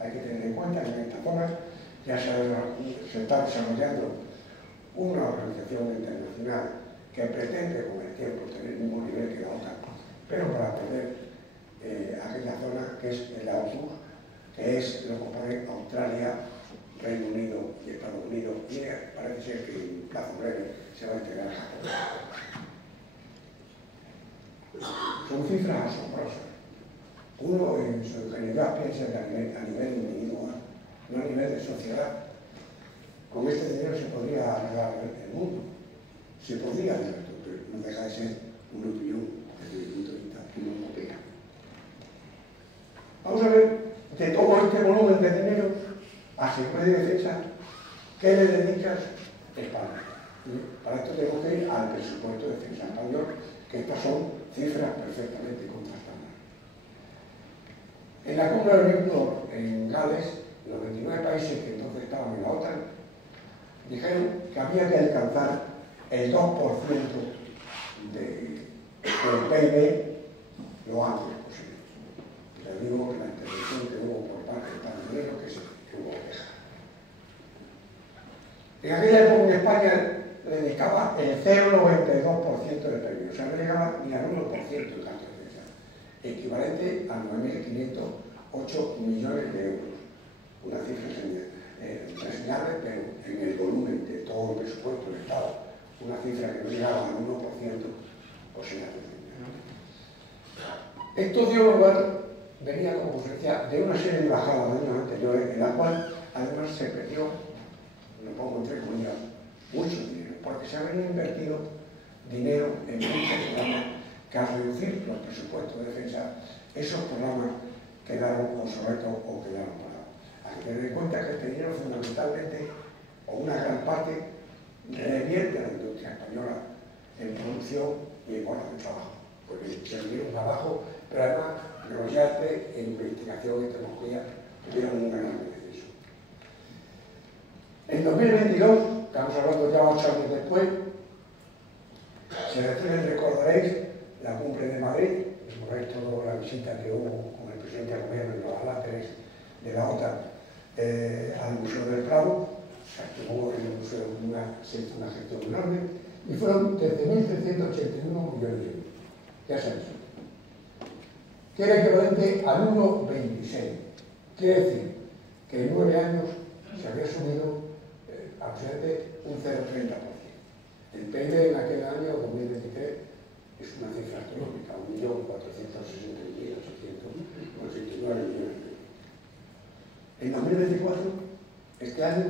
Hay que tener en cuenta que en esta zona ya se está desarrollando una organización internacional que pretende con el tiempo tener el mismo nivel que la OTAN, pero para perder aquella zona que es el AUKUS, que es lo que compone Australia, Reino Unido y Estados Unidos, y se va a integrar Japón. Son cifras asombrosas. Uno en su ingenuidad piensa que a nivel individual, no a nivel de sociedad, con este dinero se podría arreglar el mundo. Se podría hacer esto, pero no deja de ser una opinión desde mi punto de vista una utopía. Vamos a ver de todo este volumen de dinero a seguridad y defensa, ¿qué le dedicas España? Para esto tengo que ir al presupuesto de defensa español, que estas son cifras perfectamente contrastadas. En la cumbre de Newport, en Gales, los 29 países que entonces estaban en la OTAN dijeron que había que alcanzar el 2% del PIB lo antes posible. Les digo que la intervención que hubo por parte de Estados Unidos que hubo queja. En aquella época en España le dedicaba el 0,92% del PIB, o sea, no llegaba ni al 1% de gasto de defensa, equivalente a 9.508 millones de euros. Una cifra reseñable, pero en el volumen de todo el presupuesto del Estado, una cifra que no llegaba al 1%, pues era tremenda. Esto dio lugar, venía como consecuencia de una serie de bajadas de años anteriores, en la cual además se perdió, lo pongo entre comillas, mucho dinero, porque se habían invertido dinero en muchos programas que al reducir los presupuestos de defensa, esos programas quedaron obsoletos o quedaron parados. Hay que tener en cuenta que este dinero fundamentalmente, o una gran parte, revierte a la industria española en producción y en horas de trabajo, porque se dieron trabajo, pero además rollarte en investigación y tecnología que dieron un gran beneficio. En 2022, estamos hablando ya 8 años después, se recibe, recordaréis, la cumbre de Madrid, recordaréis toda la visita que hubo con el presidente del gobierno y los aláteres de la OTAN al Museo del Prado. Se activó en el museo una gestión enorme y fueron 13.381 millones de euros. Ya se ha visto. Que era equivalente al 1,26. Quiere decir que en 9 años se había subido aproximadamente un 0,30%. El PIB en aquel año 2023 es una cifra astronómica, 1.460.889 millones de euros. En 2024, este año,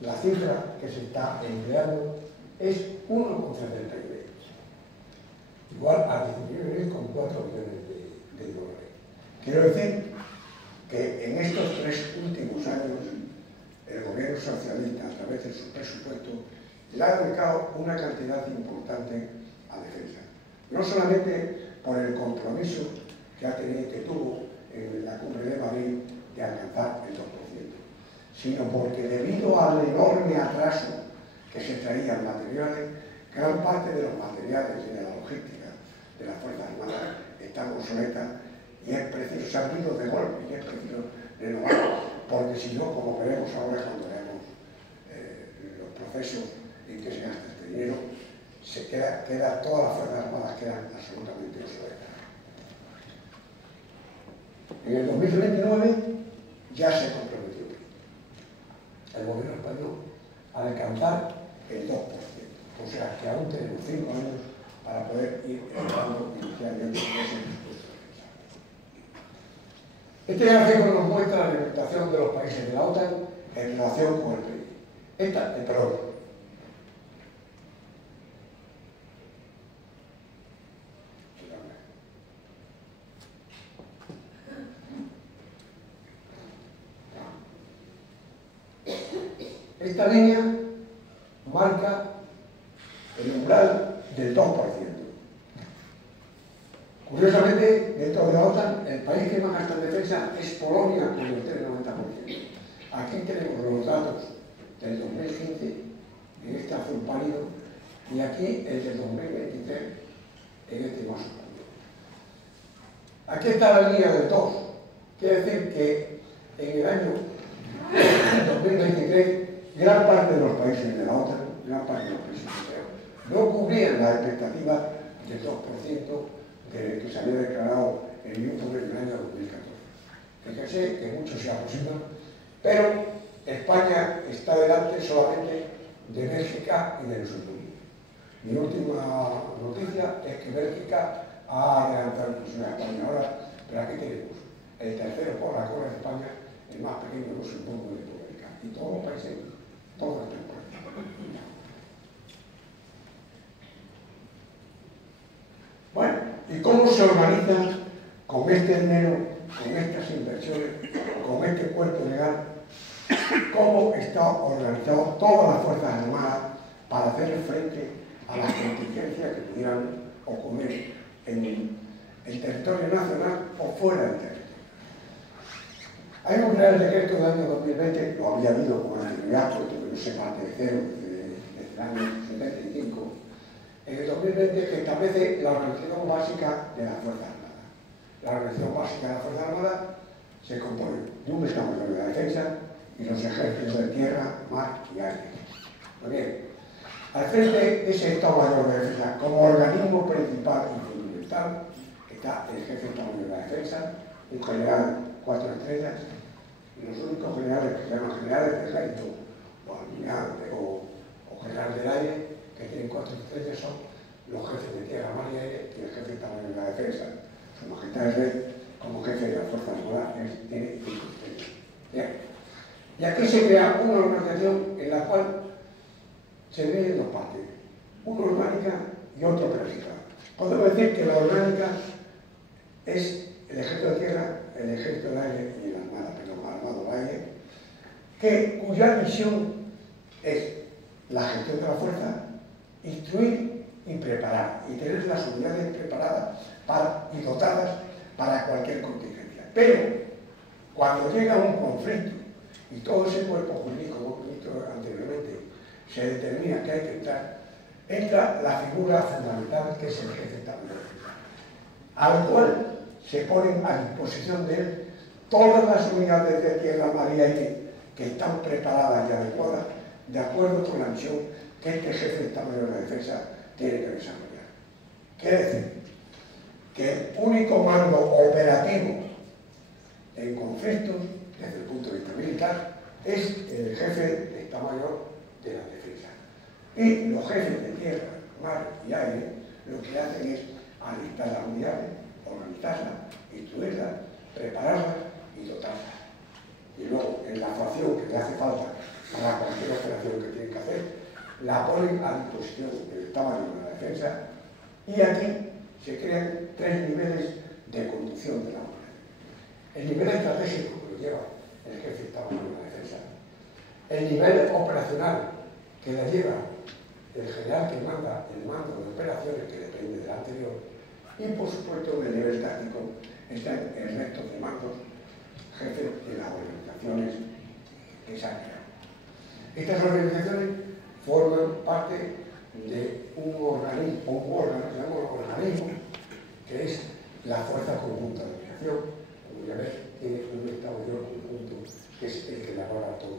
la cifra que se está empleando es 1,3 del PIB, igual a 19,4 millones de dólares. Quiero decir que en estos 3 últimos años, el gobierno socialista, a través de su presupuesto, le ha dedicado una cantidad importante a defensa. No solamente por el compromiso que ha tenido, que tuvo en la cumbre de Madrid de alcanzar el 2%, sino porque debido al enorme atraso que se traían materiales, gran parte de los materiales y de la logística de las Fuerzas Armadas están obsoletas y es preciso, se han ido de golpe y es preciso renovar, porque si no, como veremos ahora cuando veamos los procesos en que se gasta este dinero, todas las Fuerzas Armadas quedan absolutamente obsoletas. En el 2029 ya se comprometió el gobierno español a alcanzar el 2%. O sea que aún tenemos 5 años para poder ir elevando inicialmente ese presupuesto de defensa. Este gráfico nos muestra la alimentación de los países de la OTAN en relación con el PIB. Esta línea marca el umbral del 2%. Curiosamente, dentro de la OTAN, el país que más gasta en defensa es Polonia, con el 90%. Aquí tenemos los datos del 2015, en este azul pálido, y aquí el del 2023, en este más oscuro. Aquí está la línea del 2. Quiere decir que en el año 2023, gran parte de los países de la OTAN, gran parte de los países europeos, no cubrían la expectativa del 2% que se había declarado en Newport en el año 2014. Fíjense que muchos se aproximan, pero España está delante solamente de Bélgica y de Luxemburgo. Mi última noticia es que Bélgica ha adelantado incluso a España ahora, pero aquí tenemos el tercero por la cola de España, el más pequeño Luxemburgo de Bélgica. Y todos los países, todos están por aquí. Bueno, ¿y cómo se organizan con este dinero, con estas inversiones, con este cuerpo legal? ¿Cómo está organizado todas las Fuerzas Armadas para hacer frente a las contingencias que pudieran ocurrir en el territorio nacional o fuera del territorio? Hay un Real Decreto del año 2020, lo había habido con anterioridad, porque no se parte de cero, desde el año 75, en el 2020, que establece la organización básica de las Fuerzas Armadas. La organización básica de las Fuerzas Armadas se compone de un Estado Mayor de la Defensa y los ejércitos de tierra, mar y aire. Muy bien, al frente de ese Estado Mayor de Defensa, como organismo principal y fundamental, está el jefe de Estado Mayor de la Defensa, un general 4 estrellas, y los únicos generales que se llaman generales de ejército o almirante o general del aire que tienen 4 estrellas son los jefes de tierra, mar y aire y el jefe de Estado Mayor de la Defensa. Su Majestad el Rey, como jefe de las Fuerzas Armadas, tiene 5 estrellas. Bien. Y aquí se crea una organización en la cual se divide en dos partes, una orgánica y otra operativa. Podemos decir que la orgánica es el ejército de tierra, el ejército del aire y la armada, perdón, la armada del aire, cuya misión es la gestión de la fuerza, instruir y preparar, y tener las unidades preparadas y dotadas para cualquier contingencia. Pero, cuando llega un conflicto y todo ese cuerpo jurídico, como he dicho anteriormente, se determina que hay que entrar, entra la figura fundamental que es el jefe de Estado Mayor de Defensa, al cual se ponen a disposición de él todas las unidades de tierra, mar y aire que están preparadas y adecuadas de acuerdo con la misión que este jefe de Estado Mayor de Defensa tiene que desarrollar. Quiere decir que el único mando operativo en conflictos, desde el punto de vista militar, es el jefe de Estado Mayor de la Defensa. Y los jefes de tierra, mar y aire lo que hacen es alistar las unidades, organizarlas, instruirlas, prepararlas y dotarlas. Y luego, en la actuación que le hace falta para cualquier operación que tienen que hacer, la ponen a disposición del Estado Mayor de la Defensa y aquí se crean 3 niveles de conducción de la obra. El nivel estratégico que lo lleva el jefe de Estado Mayor de la Defensa, el nivel operacional que le lleva el general que manda el mando de operaciones, que depende del anterior, y por supuesto en el nivel táctico están el resto de mandos, jefes de las organizaciones que se han creado. Estas organizaciones forman parte de un organismo que es la Fuerza Conjunta de Operación, como ya ves, tiene un Estado Mayor conjunto que es el que elabora todo.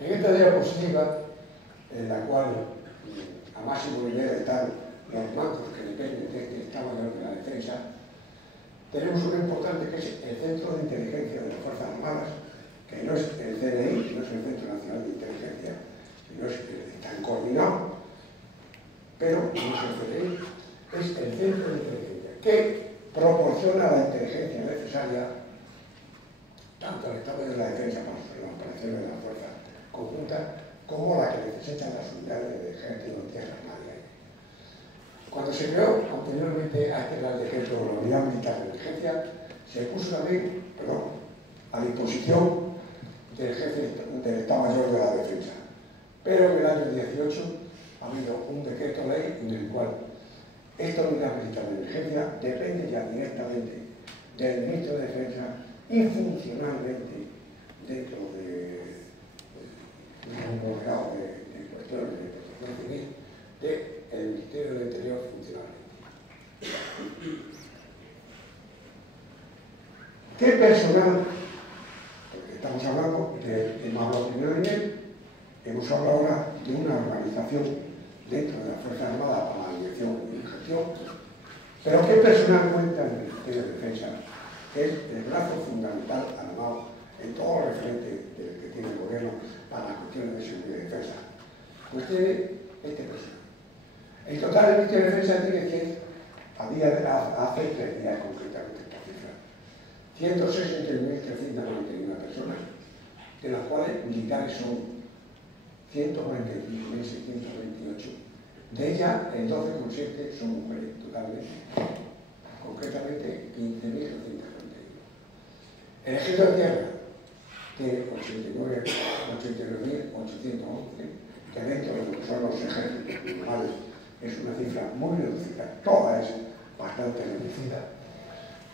En esta diapositiva, en la cual a máximo nivel están los mandos que dependen de este Estado Mayor de la Defensa, tenemos uno importante que es el Centro de Inteligencia de las Fuerzas Armadas, que no es el CNI, que no es el Centro Nacional de Inteligencia, sino es que están coordinados, pero no es el CNI, es el Centro de Inteligencia, que proporciona la inteligencia necesaria tanto al Estado Mayor de la Defensa para las operaciones de la Fuerza Conjunta, como la que necesitan las unidades de ejército de tierra, mar y aire. Cuando se creó anteriormente a este Real Decreto de la Unidad Militar de Emergencia, se puso también, a disposición del jefe del Estado Mayor de la Defensa. Pero en el año 18 ha habido un decreto ley en el cual esta Unidad Militar de Emergencia depende ya directamente del Ministro de Defensa y funcionalmente dentro de un grado de cuestiones de protección civil del Ministerio del Interior funcionalmente. ¿Qué personal? Porque estamos hablando hemos hablado primero de él, hemos hablado ahora de una organización dentro de la Fuerza Armada para la dirección y gestión, pero ¿qué personal cuenta en el Ministerio de Defensa? Que es el brazo fundamental armado en todo referente que tiene el gobierno para las cuestiones de seguridad y defensa. pues tiene este personal. En total, el Ministerio de Defensa tiene 100, hace 3 días concretamente esta cifra, 161.391 personas, de las cuales militares son 145.628. De ellas, el 12,7 son mujeres totalmente, concretamente 15.241. El Ejército de Tierra tiene 89.811, que dentro de lo que son los ejércitos normales es una cifra muy reducida, toda es bastante reducida.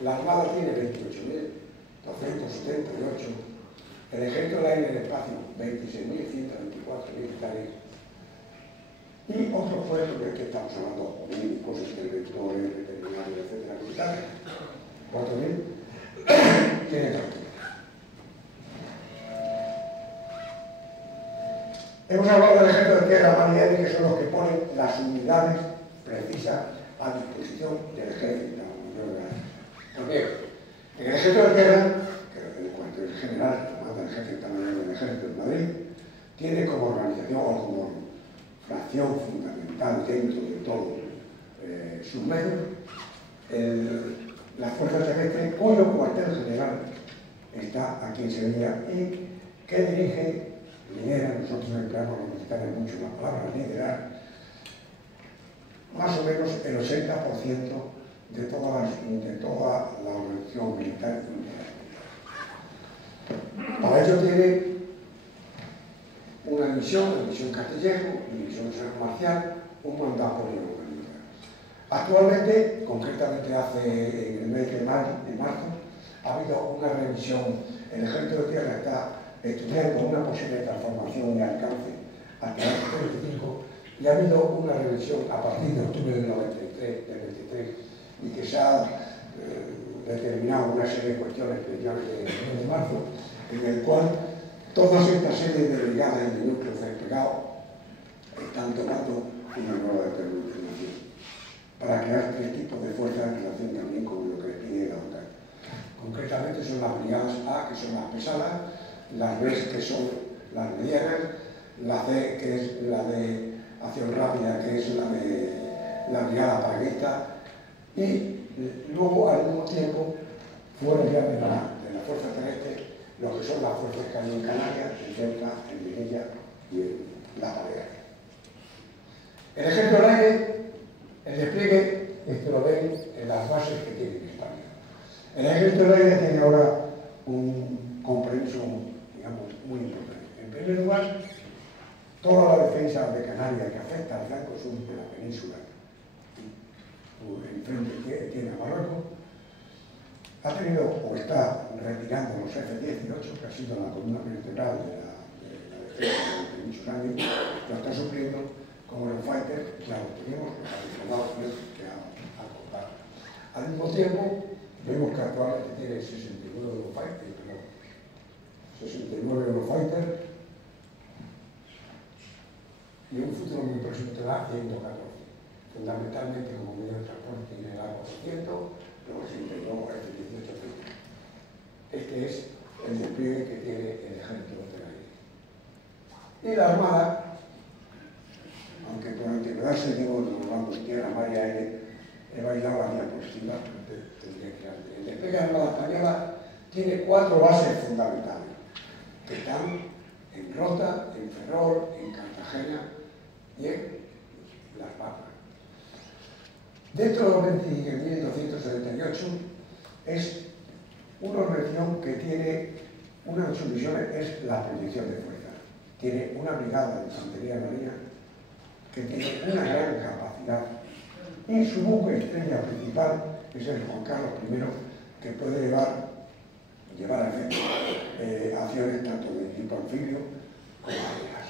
La Armada tiene 28.278, el Ejército del Aire y del Espacio 26.124 militares, y otros puestos de que estamos hablando, médicos, interventores, veterinarios, etcétera, militares, 4.000 tienen tranquilidad. Hemos hablado del Ejército de Tierra, Mar y Aire, que son los que ponen las unidades precisas a disposición del Ejército. Porque en el Ejército de Tierra, que el cuartel general, comanda el Ejército Mayor del Ejército en Madrid, tiene como organización o como fracción fundamental dentro de todos sus medios la Fuerza Terrestre, cuyo cuartel general está aquí en Sevilla y que dirige, lidera, nosotros empleamos los militares mucho la palabra liderar, más o menos el 80% de toda la organización militar mundial. Para ello tiene una división, la división Castillejo, la división San Marcial, un mando apoyo militar. Actualmente, concretamente en el mes de marzo, ha habido una revisión. El Ejército de Tierra está estudiando una posible transformación y alcance hasta el año 2025 y ha habido una revisión a partir de octubre del 23 y que se ha determinado una serie de cuestiones que ya en el mes de marzo, en el cual todas estas series de brigadas y de núcleos desplegados están tomando una nueva determinación para crear 3 tipos de fuerzas en relación también con lo que le pide la OTAN. Concretamente son las brigadas A, que son las pesadas, las B, que son las medianas, la C, que es la de acción rápida, que es la brigada paraguista, y luego al mismo tiempo, fuera ya de la Fuerza Terrestre, lo que son las fuerzas que hay en Canarias, en Ceuta, en Melilla y en la Baleares. El Ejército del Aire, el despliegue, esto lo ven en las bases que tiene en España. El Ejército del Aire tiene ahora un compromiso, digamos, muy importante. En primer lugar, toda la defensa de Canarias que afecta al flanco sur de la península, enfrente que tiene a Marruecos, ha tenido o está retirando los F-18, que ha sido la columna vertebral de la defensa durante muchos años, lo está supliendo como los fighters, claro, tenemos los adicionados que ha contado. Al mismo tiempo, vemos que actualmente tiene 69 Eurofighters, pero 69 Eurofighters, y en un futuro muy próximo tendrá 114. Fundamentalmente como medio de transporte tiene el A400, luego se integró F-18. Este es el despliegue que tiene el Ejército del Aire. Y la Armada, aunque por antigüedad se digo, nos vamos tierra, mar y aire, he bailado la diapositiva, pero tendría que ir antes. El despliegue de la Armada Española tiene 4 bases fundamentales, que están en Rota, en Ferrol, en Cartagena y en Las Palmas. Dentro de los 20.278 es una organización que tiene, una de sus misiones es la proyección de fuerza. Tiene una brigada de infantería marina que tiene una gran capacidad y su buque estrella principal es el Juan Carlos I, que puede llevar a efecto acciones tanto de tipo anfibio como aéreas.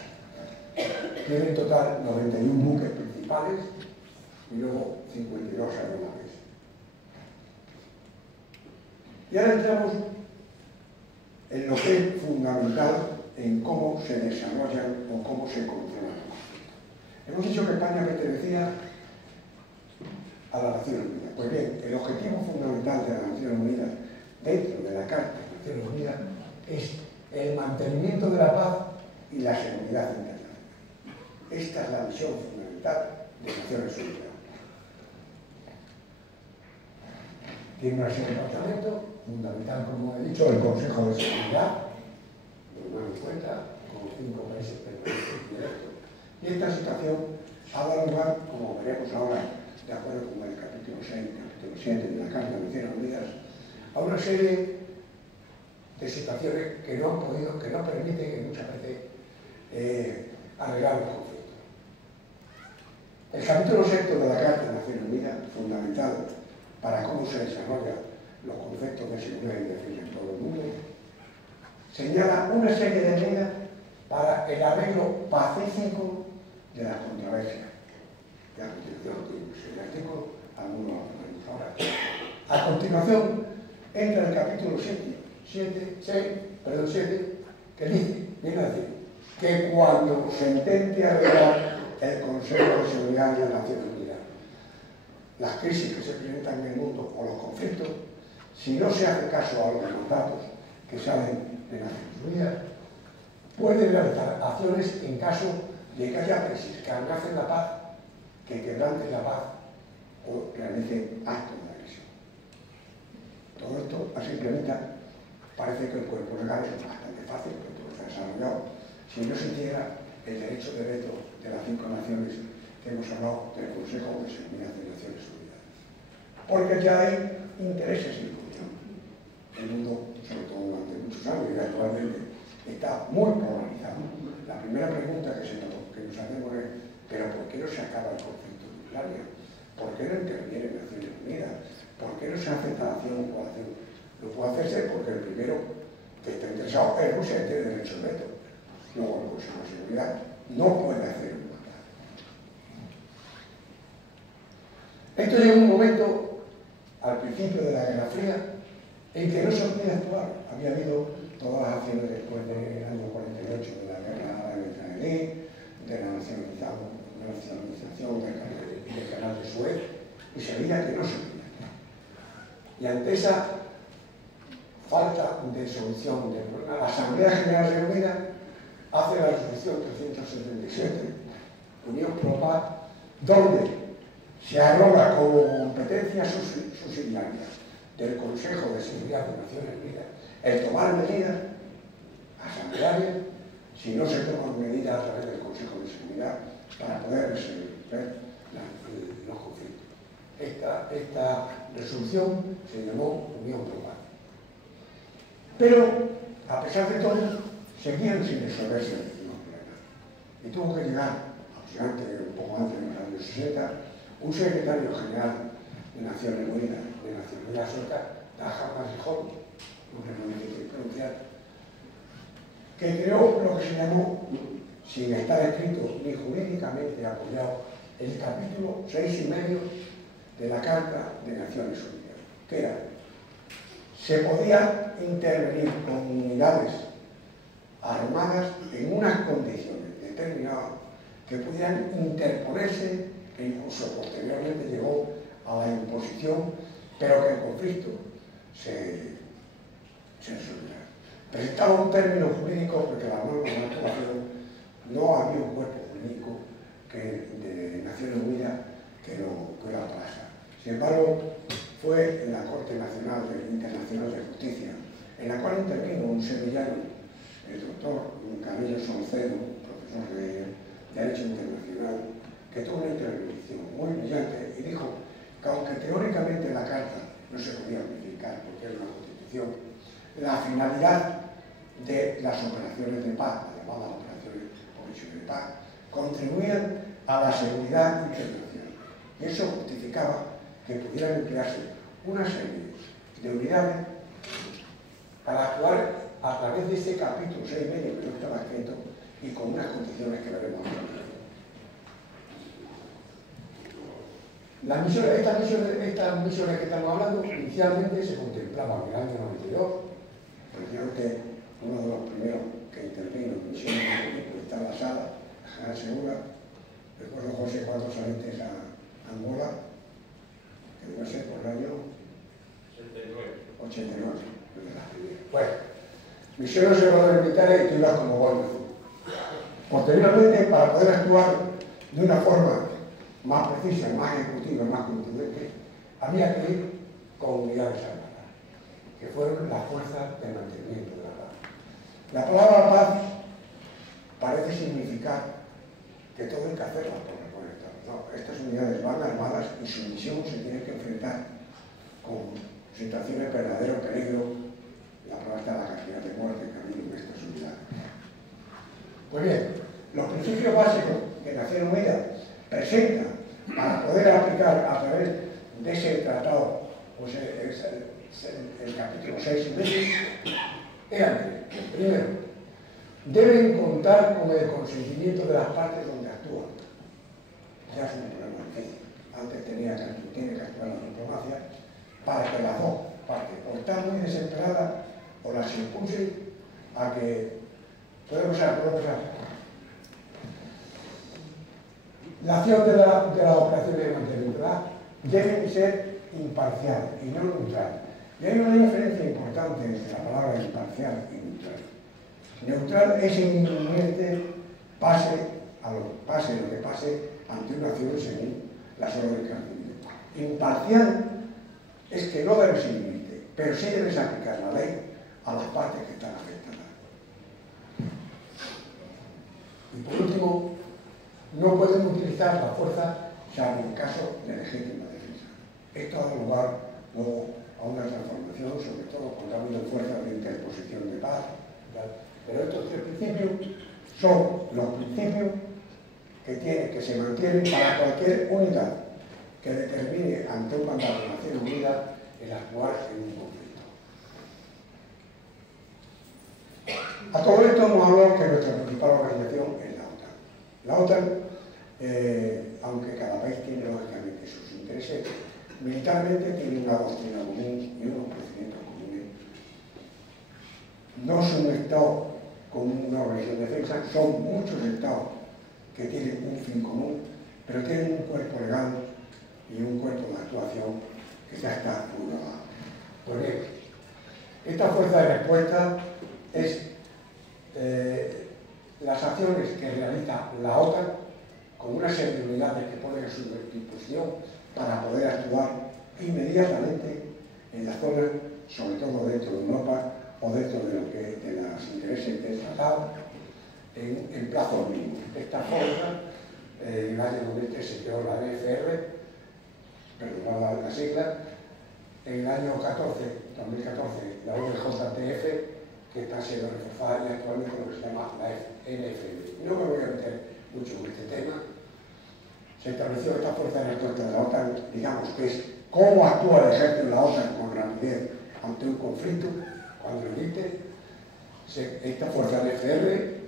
Tiene en total 91 buques principales y luego 52 aeronaves. Y ahora entramos en lo que es fundamental en cómo se desarrollan o cómo se controlan los conflictos. Hemos dicho que España pertenecía a las Naciones Unidas. Pues bien, el objetivo fundamental de las Naciones Unidas, dentro de la Carta de las Naciones Unidas, es el mantenimiento de la paz y la seguridad internacional. Esta es la misión fundamental de Naciones Unidas. Tiene una serie de departamentos, fundamental, como he dicho, el Consejo de Seguridad, tomar en cuenta, con 5 países permanentes directos. Y esta situación ha dado lugar, como veremos ahora, de acuerdo con el capítulo 6 y capítulo 7 de la Carta de Naciones Unidas, a una serie de situaciones que no permiten que muchas veces arreglar los conflictos. El capítulo 6 de la Carta de Naciones Unidas, fundamental para cómo se desarrollan los conceptos de seguridad y defensa en todo el mundo, señala una serie de medidas para el arreglo pacífico de las controversias. Y a continuación, el artículo, algunos lo tenemos ahora. A continuación, entra el capítulo 7, que viene a decir que cuando se intente arreglar el Consejo de Seguridad de las Naciones Unidas las crisis que se presentan en el mundo o los conflictos, si no se hace caso a los mandatos que salen de Naciones Unidas, puede realizar acciones en caso de que haya crisis que amenacen la paz, que quebranten la paz o realicen actos de agresión. Todo esto, a simple vista, parece que el cuerpo legal es bastante fácil, porque todo está desarrollado. Si no se hiciera el derecho de veto de las 5 naciones que hemos hablado del Consejo de Seguridad de Naciones Unidas. Porque ya hay intereses en función. El mundo, sobre todo durante muchos años y actualmente, está muy polarizado. La primera pregunta que nos hacemos es: ¿pero por qué no se acaba el conflicto en Ucrania? ¿Por qué no interviene en Naciones Unidas? ¿Por qué no se hace esta acción o acción? Lo puede hacerse porque el primero que está interesado es Rusia y tiene derecho al veto. Luego el Consejo de Seguridad no puede hacer un mandato. Esto llegó un momento, al principio de la Guerra Fría, en que no se podía actuar. Había habido todas las acciones después del año 48 de la guerra israelí, de la nacionalización del canal de Suez, y se veía que no se podía actuar. Y ante esa falta de solución del problema, la Asamblea General Reunida hace la resolución 377, Unión Pro Paz, donde se arroga como competencia subsidiaria del Consejo de Seguridad de Naciones Unidas el tomar medidas asamblearias si no se toman medidas a través del Consejo de Seguridad para poder resolver los conflictos. Esta resolución se llamó Unión Pro Paz. Pero, a pesar de todo, seguían sin resolverse los problemas. Y tuvo que llegar, aproximadamente un poco antes de los años 60, un secretario general de Naciones Unidas, de nacionalidad sueca, Dag Hammarskjöld, no sé cómo se pronunciar, que creó lo que se llamó, sin estar escrito ni jurídicamente apoyado, el capítulo 6,5 de la Carta de Naciones Unidas, que era: se podía intervenir con unidades armadas en unas condiciones determinadas que pudieran interponerse, e incluso posteriormente llegó a la imposición, pero que el conflicto se resolviera. Presentaba un término jurídico porque la norma de la actuación no había un cuerpo jurídico de Naciones Unidas que lo aplazara. Sin embargo, fue en la Corte Internacional de Justicia, en la cual intervino un sevillano, el doctor Camilo Salcedo, profesor de Derecho Internacional, que tuvo una intervención muy brillante y dijo que aunque teóricamente la Carta no se podía modificar porque era una constitución, la finalidad de las operaciones de paz, las llamadas operaciones de paz, contribuían a la seguridad internacional. Y eso justificaba que pudieran emplearse una serie de unidades para actuar a través de ese capítulo 6,5 que no estaba escrito y con unas condiciones que veremos ahora. Estas misiones que estamos hablando inicialmente se contemplaban en el año 92, precisamente uno de los primeros que intervino en misiones que está en la sala, la General Segura. Recuerdo, José, cuando saliste a Angola, que debe ser por el año 89. Bueno, misiones observadores militares y tú ibas como guardia. Posteriormente, para poder actuar de una forma más precisa, más ejecutiva, más contundente, había que ir con unidades armadas, que fueron las fuerzas de mantenimiento de la paz. La palabra paz parece significar que todo hay que hacerlo por el Estado. No, estas unidades van armadas y su misión se tiene que enfrentar con situaciones de verdadero peligro. La prueba está la cantidad de muertes que ha habido en estas unidades. Pues bien, los principios básicos que Naciones Unidas presenta para poder aplicar a través de ese tratado, pues es el capítulo 6 y medio, eran tres. Primero, deben contar con el consentimiento de las partes donde actúan. Ya es un problema difícil. Antes tiene que actuar la diplomacia para que las dos partes, o están muy desesperadas, o las impulsen a que podemos usar. La acción de la operación de mantenimiento debe ser imparcial y no neutral. Y hay una diferencia importante entre la palabra imparcial y neutral. Neutral es inminente, pase lo que pase ante una acción según las órdenes que han. Imparcial es que no debe ser inminente, pero sí debes aplicar la ley a las partes que están afectadas. Y por último, no pueden utilizar la fuerza salvo en caso de legítima defensa. Esto ha dado lugar luego a una transformación, sobre todo cuando ha habido fuerzas de interposición de paz. Pero estos tres principios son los principios que se mantienen para cualquier unidad que determine ante un mandato de Naciones Unidas el actuar en un conflicto. A todo esto hemos hablado que nuestra principal organización es la OTAN. La OTAN, aunque cada país tiene lógicamente sus intereses, militarmente tiene una doctrina común y unos procedimientos comunes. No es un Estado con una organización de defensa, son muchos Estados que tienen un fin común, pero tienen un cuerpo legal y un cuerpo de actuación que ya está fundado. Pues bien, esta fuerza de respuesta es las acciones que realiza la OTAN con una serie de unidades que pone a su disposición para poder actuar inmediatamente en la zona, sobre todo dentro de Europa o dentro de los intereses del tratado, en plazos mínimos. Esta fuerza, en el año 2003 se creó la NFR, perdonad la sigla, en el año 2014 la UNJTF, que está siendo reforzada y actualmente lo que se llama la NFR. No me voy a meter mucho en este tema. Se estableció esta fuerza de respuesta de la OTAN, digamos que es cómo actúa el ejército de la OTAN con rapidez ante un conflicto, cuando lo emite. Esta fuerza NFR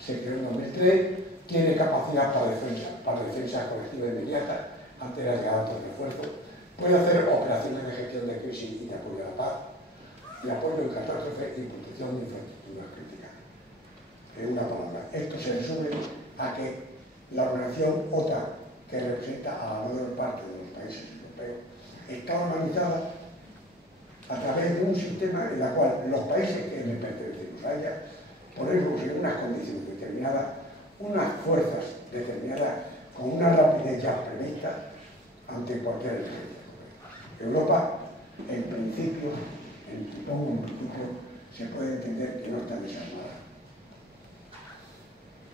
se creó en 2003, tiene capacidad para defensa colectiva inmediata ante la llegada de refuerzos, puede hacer operaciones de gestión de crisis y de apoyo a la paz, y apoyo en catástrofe y protección de infraestructuras críticas. En una palabra, esto se resume a que la organización OTAN, que representa a la mayor parte de los países europeos, está organizada a través de un sistema en el cual los países que le pertenecemos a ella ponemos en unas condiciones determinadas, unas fuerzas determinadas con una rapidez ya prevista ante cualquier emergencia. Europa, en principio, se puede entender que no está desarmada.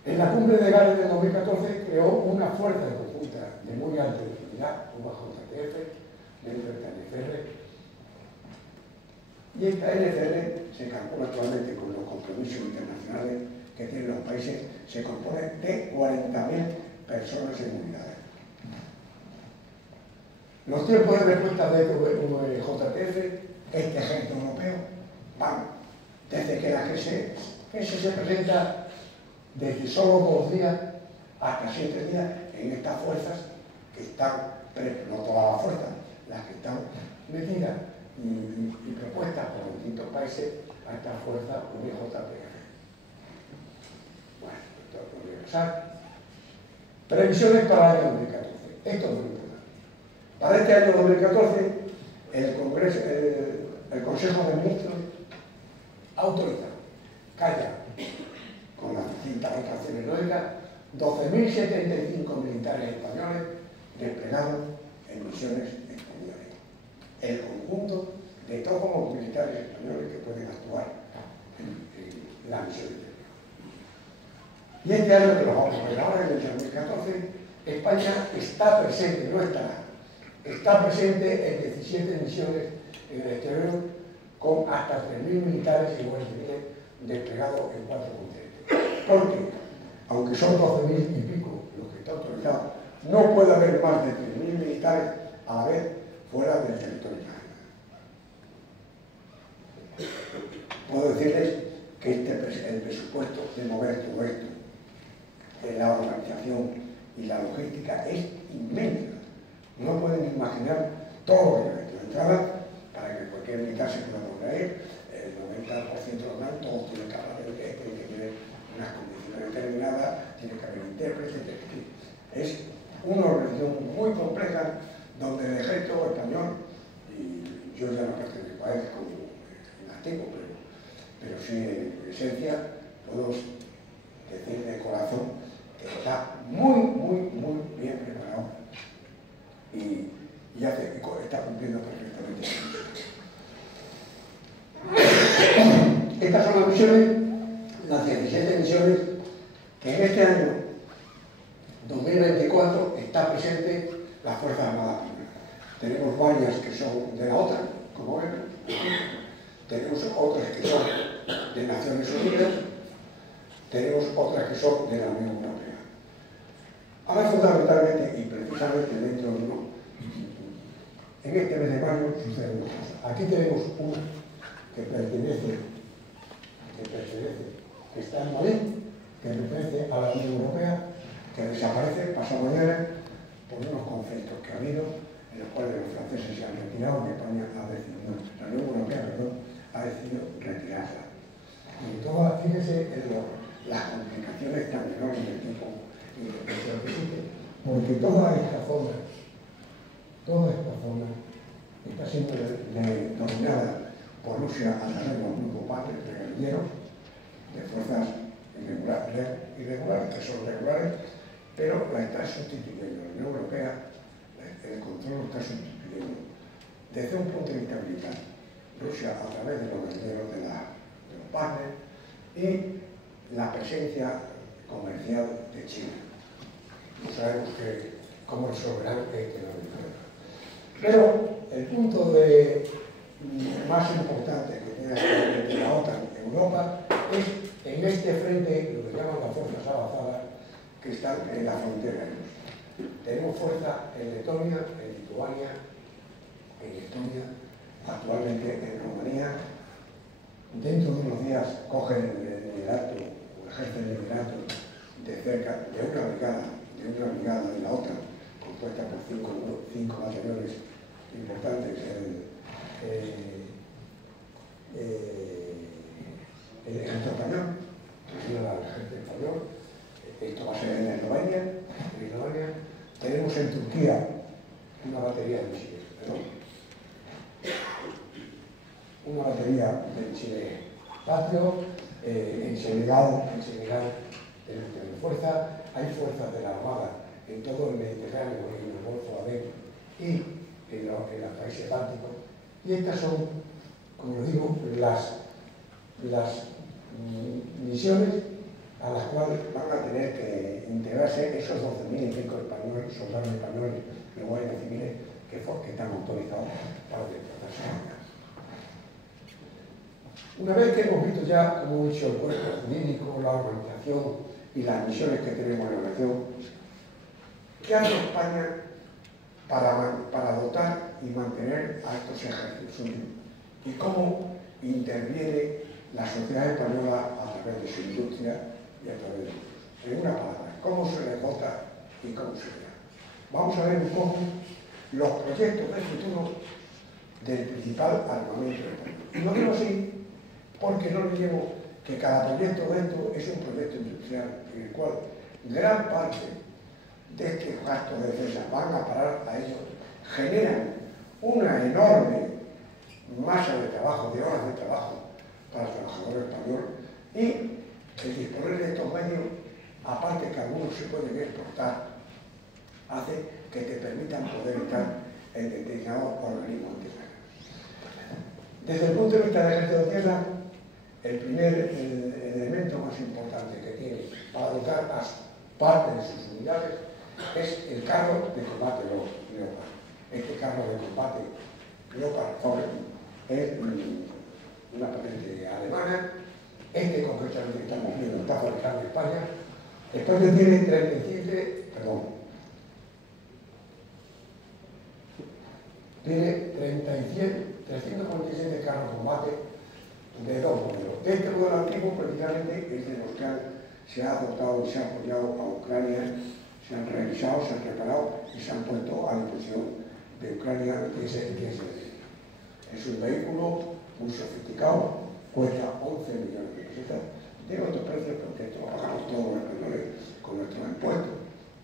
En la cumbre de Gales de 2014 creó una fuerza conjunta de muy alta efectividad, UNJTF, dentro de la NFR, y esta NFR se calcula actualmente con los compromisos internacionales que tienen los países, se compone de 40.000 personas en unidades. Los tiempos de respuesta de UNJTF, este ejército europeo, van desde que la crisis se presenta, desde solo 2 días hasta 7 días en estas fuerzas que están, no todas las fuerzas, las que están metidas y propuestas por los distintos países a esta fuerza UNJTF. Bueno, esto podría pasar. Previsiones para el año 2014. Esto es muy importante. Para este año 2014, el Consejo de Ministros autoriza, calla, con la estas rotaciones lógicas, 12.075 militares españoles desplegados en misiones exteriores. El conjunto de todos los militares españoles que pueden actuar en la misión exterior. Y este año que lo vamos a ver ahora, en el 2014, España está presente, no estará, está presente en 17 misiones en el exterior con hasta 3.000 militares y guardias civiles desplegados en 4 continentes. Porque, aunque son 12.000 y pico los que están autorizados, no puede haber más de 3.000 militares a la vez fuera del territorio nacional. Puedo decirles que el presupuesto de mover todo esto, la organización y la logística es inmensa. No pueden imaginar todo lo que hay de entrada para que cualquier militar se pueda mover. El 90% de los demás, todos tienen que hablar de que tienen que tener unas condiciones determinadas, tiene que haber intérpretes, es una organización muy compleja donde el ejército español, y yo ya no pertenezco a él como en activo, pero sí en esencia, puedo decir de corazón que está muy bien preparado y está cumpliendo perfectamente. Estas son las misiones, las 17 misiones que en este año 2024 está presente las Fuerzas Armadas. Tenemos varias que son de la OTAN, como ven, tenemos otras que son de Naciones Unidas, tenemos otras que son de la Unión Europea. Ahora fundamentalmente y precisamente dentro de en este mes de mayo suceden dos cosas. Aquí tenemos una que está en Madrid, que pertenece a la Unión Europea, que desaparece pasado mañana por unos conflictos que ha habido, en los cuales los franceses se han retirado y España ha decidido, la Unión Europea, ha decidido retirarla. Y todas, fíjense en las complicaciones tan enormes del tipo que existe, porque toda esta zona está siendo dominada por Rusia a través de los grupos padres de guerrilleros, de fuerzas irregulares, que son regulares, pero la está sustituyendo. La Unión Europea, el control lo está sustituyendo. Desde un punto de vista militar, Rusia a través de los guerrilleros de los padres y la presencia comercial de China. No sabemos cómo resolverán este problema. Pero el punto más importante que tiene actualmente la OTAN en Europa es en este frente, lo que llaman las fuerzas avanzadas, que están en la frontera. Tenemos fuerza en Letonia, en Lituania, en Estonia, actualmente en Rumanía. Dentro de unos días cogen el liderato, o ejercen el liderato de cerca de una brigada de la OTAN, compuesta por cinco batallones importantes, el ejército español, que ayuda al ejército español. Esto va a ser en Eslovenia. Tenemos en Turquía una batería de misiles, una batería de misiles Patriot. En Senegal tenemos fuerza, hay fuerzas de la Armada en todo el Mediterráneo, en el Golfo Aden y en los países bálticos. Y estas son, como les digo, las misiones a las cuales van a tener que integrarse esos 12.000 y pico soldados españoles y guardias civiles que están autorizados para desplazarse a la. Una vez que hemos visto ya, como he dicho, el cuerpo jurídico, la organización y las misiones que tenemos en la nación, ¿qué hace España para dotar y mantener a estos ejércitos unidos? ¿Y cómo interviene la sociedad española a través de su industria y a través de otros? En una palabra, ¿cómo se les dota y cómo se crea? Vamos a ver un poco los proyectos del futuro del principal armamento español. Y lo digo así porque no olvidemos que cada proyecto dentro es un proyecto industrial en el cual gran parte de estos gastos de defensa van a parar a ellos, generan una enorme masa de trabajo, de horas de trabajo para el trabajador español y El disponer de estos medios, aparte que algunos se pueden exportar, hace que te permitan poder estar en determinados organismos tierra. Desde el punto de vista del ejército de tierra, el primer elemento más importante que tiene para dotar a parte de sus unidades es el carro de combate Leopard. Este carro de combate Leopard es una patente alemana. Este concretamente que estamos viendo está fabricado en España. España tiene 347 carros de combate de dos modelos. Este modelo antiguo prácticamente es de los que se ha adoptado y se ha apoyado a Ucrania, se han revisado, se han reparado y se han puesto a disposición de Ucrania, que es un vehículo muy sofisticado, cuesta 11 millones de pesetas. Digo estos precios porque esto lo pagamos todos los españoles con nuestros impuestos.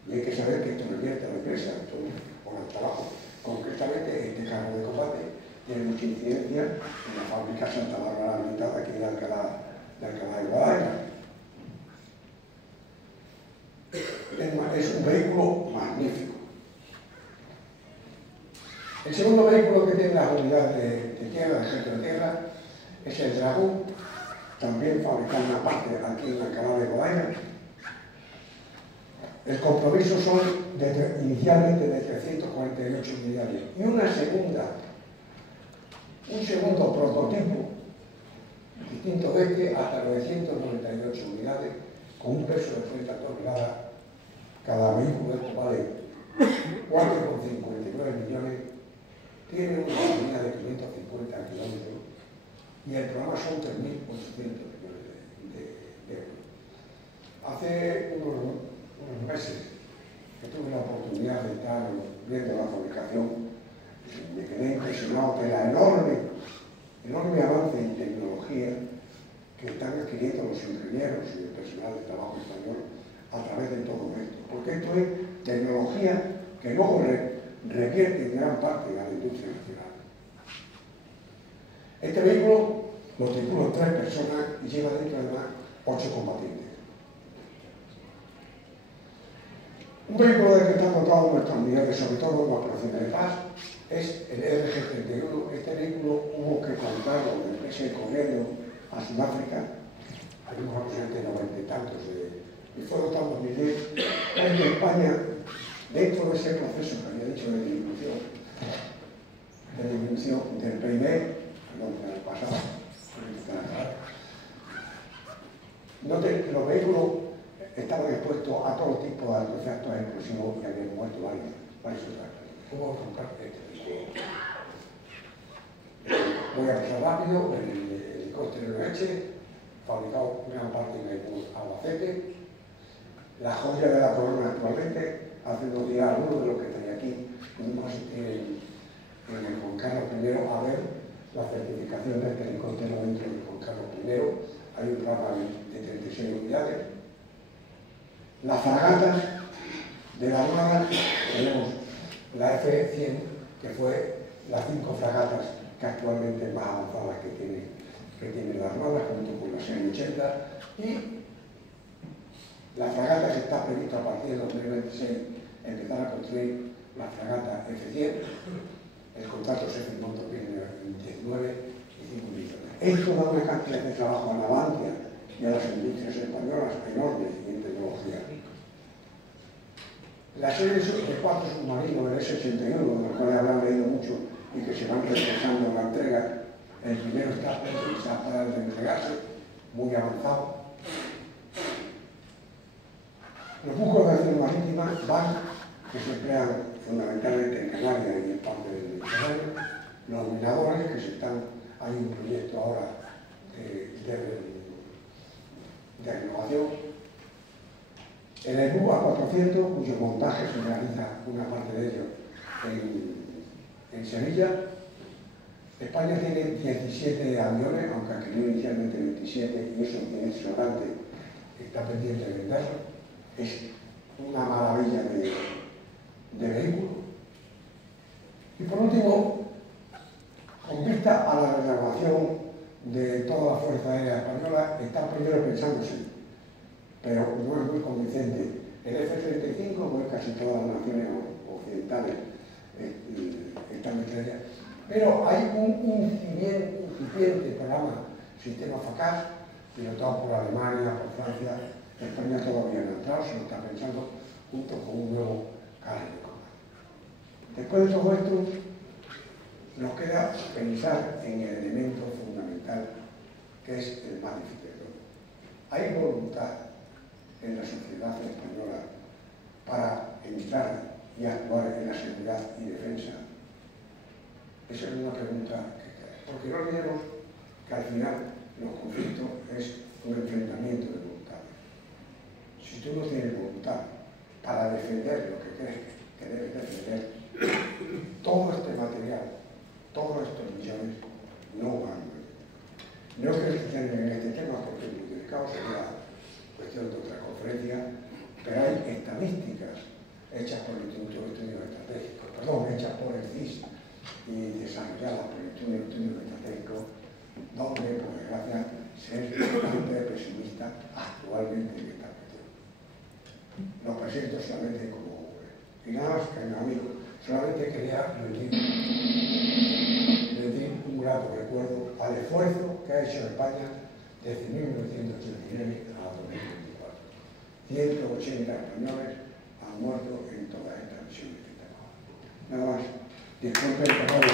Y hay que saber que esto no invierte a la empresa, esto por el trabajo. Concretamente, este carro de combate tiene mucha incidencia en la fábrica Santa Bárbara Limitada, aquí de Alcalá de Guadaira. Es un vehículo magnífico. El segundo vehículo que tiene las unidades de tierra, el ejército de tierra, es el Dragón, también fabricado una parte aquí en Alcalá de Guadaira. El compromiso son inicialmente de 348 unidades y un segundo prototipo distinto de este hasta 998 unidades con un peso de 30 toneladas. Cada vehículo de esto vale 4,59 millones, tiene una autonomía de 550 kilómetros y el programa son 3.800 millones de euros. Hace unos meses que tuve la oportunidad de estar viendo la fabricación, me quedé impresionado de la enorme avance en tecnología que están adquiriendo los ingenieros y el personal de trabajo español a través de todo esto, porque esto es tecnología que luego revierte en gran parte a la industria nacional. Este vehículo lo tripulan 3 personas y lleva dentro además 8 combatientes. Un vehículo del que están dotados nuestras unidades, sobre todo en las operaciones de paz, es el RG-31. Este vehículo hubo que comprarlo de empresa y corriendo a Sudáfrica, hay unos aproximadamente 90 y tantos, y fue dotado en 2010. En España, dentro de ese proceso que había dicho de disminución del PIB, perdón, del pasado, los vehículos estaban expuestos a todo tipo de artefactos explosivos y habían muerto varios sustratos. Hubo que comprar este vehículo. Voy a pasar rápido, el helicóptero de leche, fabricado gran parte en Albacete. La joya de la corona actualmente, hace unos días algunos de los que estáis aquí pudimos asistir en el Juan Carlos I a ver la certificación de este helicóptero dentro del Juan Carlos I. Hay un programa de 36 unidades. Las fragatas de la Armada, tenemos la F-100, que fue las 5 fragatas que actualmente más avanzadas que tiene la Armada, junto con la 680, y la fragata que está prevista a partir de 2026 empezar a construir la fragata F-100. El contrato se firmó en 2019 y 5 millones. Esto da una cantidad de trabajo a Navantia y a las industrias españolas enormes en tecnología. La serie de 4 submarinos del S-81, de los cuales habrán leído mucho y que se van retrasando en la entrega, el primero está para entregarse, muy avanzado. Los buques de acción marítima que se emplean fundamentalmente en Canarias y en parte del Mediterráneo, los minadores hay un proyecto ahora de renovación, el EBU A400, cuyo montaje se realiza una parte de ello en Sevilla. España tiene 17 aviones, aunque ha querido inicialmente 27, y eso tiene sobrante, está pendiente de venderlo. Es una maravilla de vehículo. Y por último, con vista a la renovación de toda la Fuerza Aérea Española, está primero pensándose pero no es muy convincente. El F-35, pues casi todas las naciones occidentales están entre ellas. Pero hay un incipiente programa, sistema FACAS, pilotado por Alemania, por Francia. España todavía no ha entrado, se lo está pensando junto con un nuevo carro de combate. Después de todo esto, nos queda pensar en el elemento fundamental, que es el más difícil de todo. Hay voluntad en la sociedad española para entrar y actuar en la seguridad y defensa. Esa es una pregunta que queda. Porque no olvidemos que al final los conflictos es un enfrentamiento de voluntades. Si tú no tienes voluntad para defender lo que crees que debes defender, todo este material, todos estos millones no van a ir. No quiero extenderme en este tema porque es muy delicado, sería cuestión de otra conferencia, pero hay estadísticas hechas por el Instituto de Estudios Estratégicos, hechas por el CIS y desarrolladas por el Instituto de Estudios Estratégicos, donde, por desgracia, se es bastante pesimista actualmente en esta cuestión. Lo presento solamente como... Y nada más, querido amigo, solamente quería rendir un grato recuerdo al esfuerzo que ha hecho España desde 1989 a 2024. 180 españoles han muerto en todas estas misiones que tenemos. Nada más. Disculpen por favor.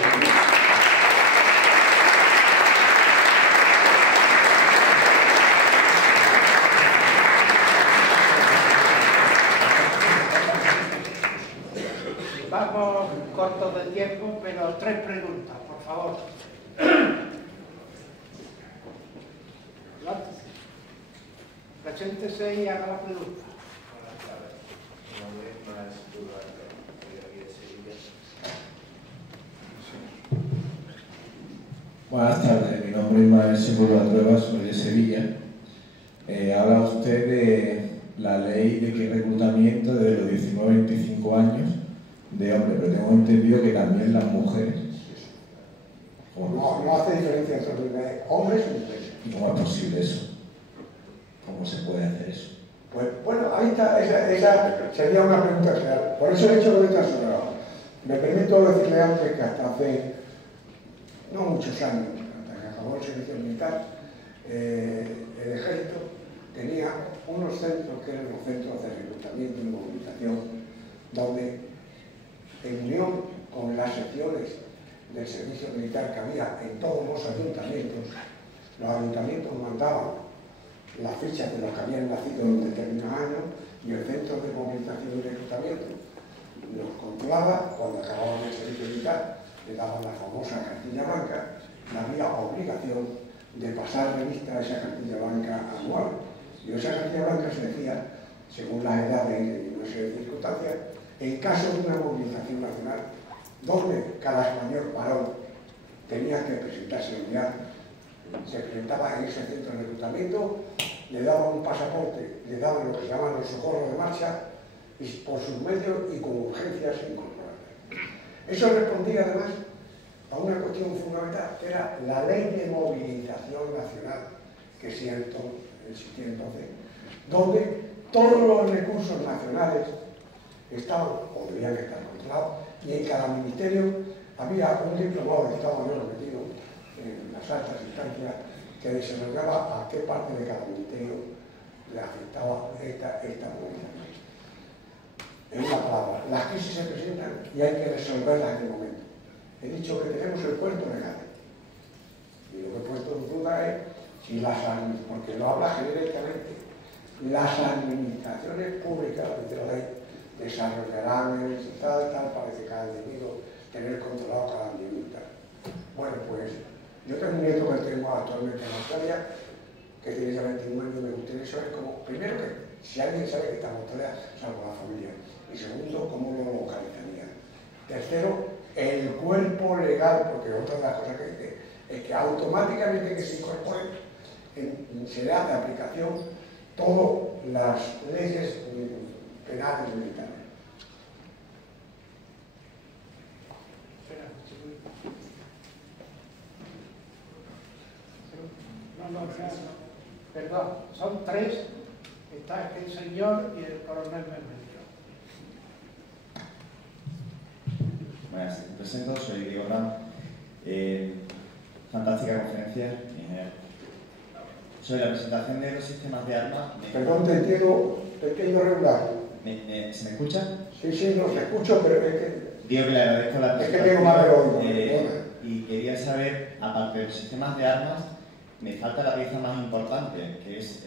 Vamos cortos de tiempo, pero 3 preguntas, por favor. Preséntese y haga la pregunta. Buenas tardes. Mi nombre es Maestro Duarte, de aquí de Sevilla. Buenas tardes, mi nombre es Maestro Duarte, soy de Sevilla. Habla usted de la ley de que reclutamiento desde los 19 a 25 años de hombres, pero tengo entendido que también las mujeres. No hace diferencia entre hombres y mujeres. ¿Y cómo es posible eso? ¿Cómo se puede hacer eso? Pues bueno, ahí está, esa sería una pregunta real. Por eso he dicho que está sobrado. Me permito decirle antes que hasta hace no muchos años, hasta que acabó el servicio militar, el ejército tenía unos centros que eran los centros de reclutamiento y movilización, donde en unión con las secciones del servicio militar que había en todos los ayuntamientos mandaban las fichas de los que habían nacido en un determinado año y el centro de movilización y reclutamiento los controlaba. Cuando acababan el servicio militar le daban la famosa cartilla blanca y había obligación de pasar revista a esa cartilla blanca anual. Y esa cartilla blanca se decía, según las edades y una serie de circunstancias, en caso de una movilización nacional, donde cada español varón tenía que presentarse en unidad, se presentaba en ese centro de reclutamiento, le daban un pasaporte, le daban lo que se llaman los socorros de marcha, y por sus medios y con urgencias incorporadas. Eso respondía además a una cuestión fundamental, que era la ley de movilización nacional que existía entonces, donde todos los recursos nacionales estaban o debían estar controlados, y en cada ministerio había un diplomado de Estado Mayor metido en las altas instancias que desarrollaba a qué parte de cada ministerio le afectaba esta movilización. En una palabra, las crisis se presentan y hay que resolverlas en el momento. He dicho que tenemos el puerto legal. Y lo que he puesto en duda es si porque lo habla genéricamente, las administraciones públicas, dice la ley, desarrollarán el tal, parece que han debido tener controlado cada individuo. Bueno, pues yo tengo un nieto que tengo actualmente en Australia, que tiene ya 21 años, me gustaría saber cómo, primero que si alguien sabe que está en Australia, salvo la familia, y segundo, cómo lo localizaría. Tercero, el cuerpo legal, porque otra de las cosas que dice es que automáticamente que se incorpore se le hace aplicación todas las leyes penales militares. Perdón, son 3, Está aquí el señor y el coronel Bermejo. Bueno, me presento, soy Diego Ram. Fantástica conferencia. Sobre la presentación de los sistemas de armas. Perdón, te entiendo regular. ¿Se me escucha? Sí, no se escucho, pero es que... Digo que le agradezco la presentación. Es que tengo mal de oído. Y quería saber, aparte de los sistemas de armas, me falta la pieza más importante, que es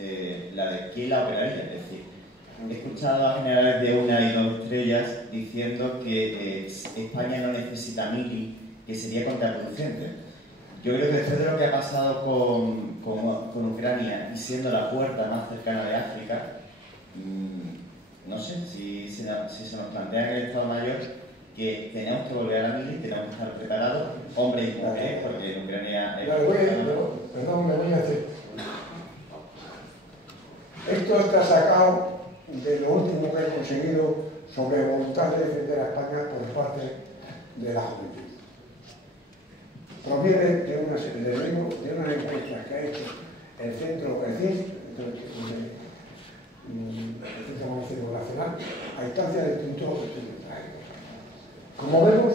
la de quién la operaría. Es decir, he escuchado a generales de 1 y 2 estrellas diciendo que España no necesita mili, que sería contraproducente. Yo creo que después de lo que ha pasado con Ucrania y siendo la puerta más cercana de África, no sé si se nos plantea en el Estado Mayor que tenemos que volver a la mili, tenemos que estar preparados, hombres y mujeres, porque en Ucrania... Perdón, me voy a decir. Esto está sacado de lo último que he conseguido sobre voluntad de defender a España por parte de la juventud. Proviene de una encuesta que ha hecho el Centro Monográfico Nacional a instancia del Instituto de Estudios Trágicos. Como vemos,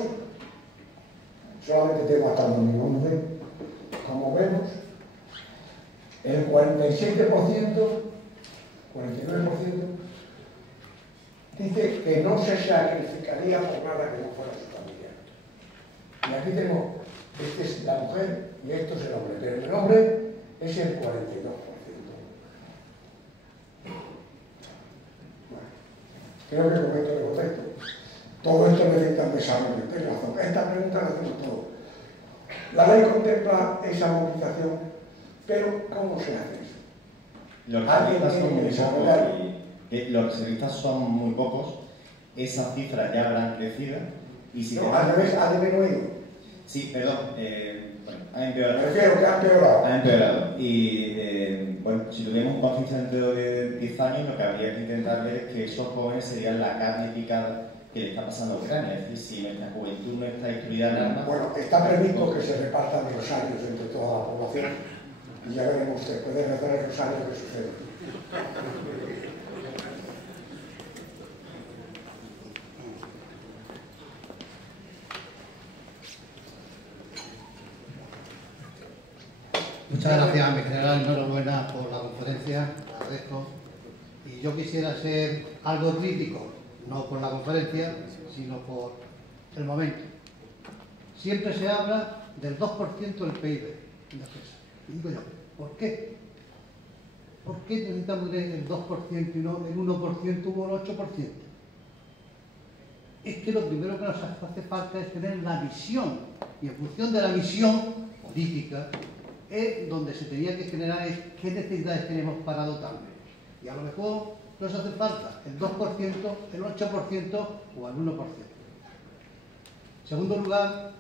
solamente tengo hasta mi nombre, como vemos, el 47%, 49% dice que no se sacrificaría por nada que no fuera su familia. Y aquí tenemos, esta es la mujer y esto es el hombre, pero el hombre es el 42%. Bueno, creo que con esto le contesto. Todo esto necesita desarrollo. Tienes razón. Esta pregunta la hacemos todos. La ley contempla esa movilización, pero ¿cómo se hace eso? Los reservistas son muy pocos, esas cifras ya habrán crecido. Y si no, al revés, ha disminuido. Sí, perdón, bueno, ha empeorado. Prefiero que ha empeorado. Ha empeorado. Y bueno, si tuviéramos un conflicto dentro de 10 años, lo que habría que intentar ver es que esos jóvenes serían la carne picada que le está pasando a Ucrania. Es decir, si nuestra juventud no está instruida en armas... Bueno, está previsto que se repartan rosarios entre toda la población y ya veremos después de rezar el rosario qué sucede. Muchas gracias, mi general. Enhorabuena por la conferencia, agradezco. Y yo quisiera ser algo crítico, no por la conferencia, sino por el momento. Siempre se habla del 2% del PIB en la defensa. Y digo yo, ¿por qué? ¿Por qué necesitamos el 2% y no el 1% o el 8%? Es que lo primero que nos hace falta es tener la visión. Y en función de la visión política, es donde se tenía que generar es qué necesidades tenemos para dotarnos. Y a lo mejor nos hace falta el 2%, el 8% o el 1%. En segundo lugar,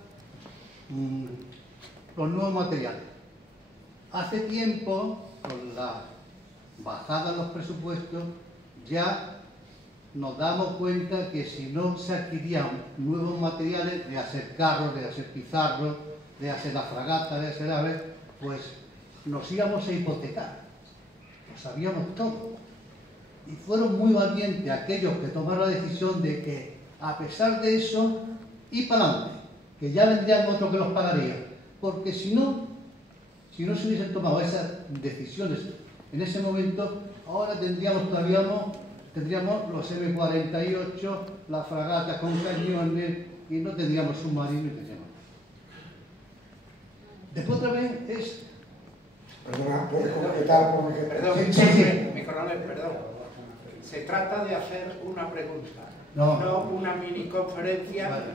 los nuevos materiales. Hace tiempo, con la bajada en los presupuestos, ya nos damos cuenta que si no se adquirían nuevos materiales, de hacer carros, de hacer pizarros, de hacer la fragata, de hacer aves, pues nos íbamos a hipotecar. Lo sabíamos todo. Y fueron muy valientes aquellos que tomaron la decisión de que, a pesar de eso, ir para adelante, que ya vendrían otros que los pagarían. Porque si no se hubiesen tomado esas decisiones en ese momento, ahora tendríamos los M48, las fragatas con cañones, y no tendríamos submarinos. Después otra vez es... Perdona, ¿puedes completar por ejemplo? Perdón, sí. Mi coronel, perdón. Se trata de hacer una pregunta, no una mini conferencia, vale.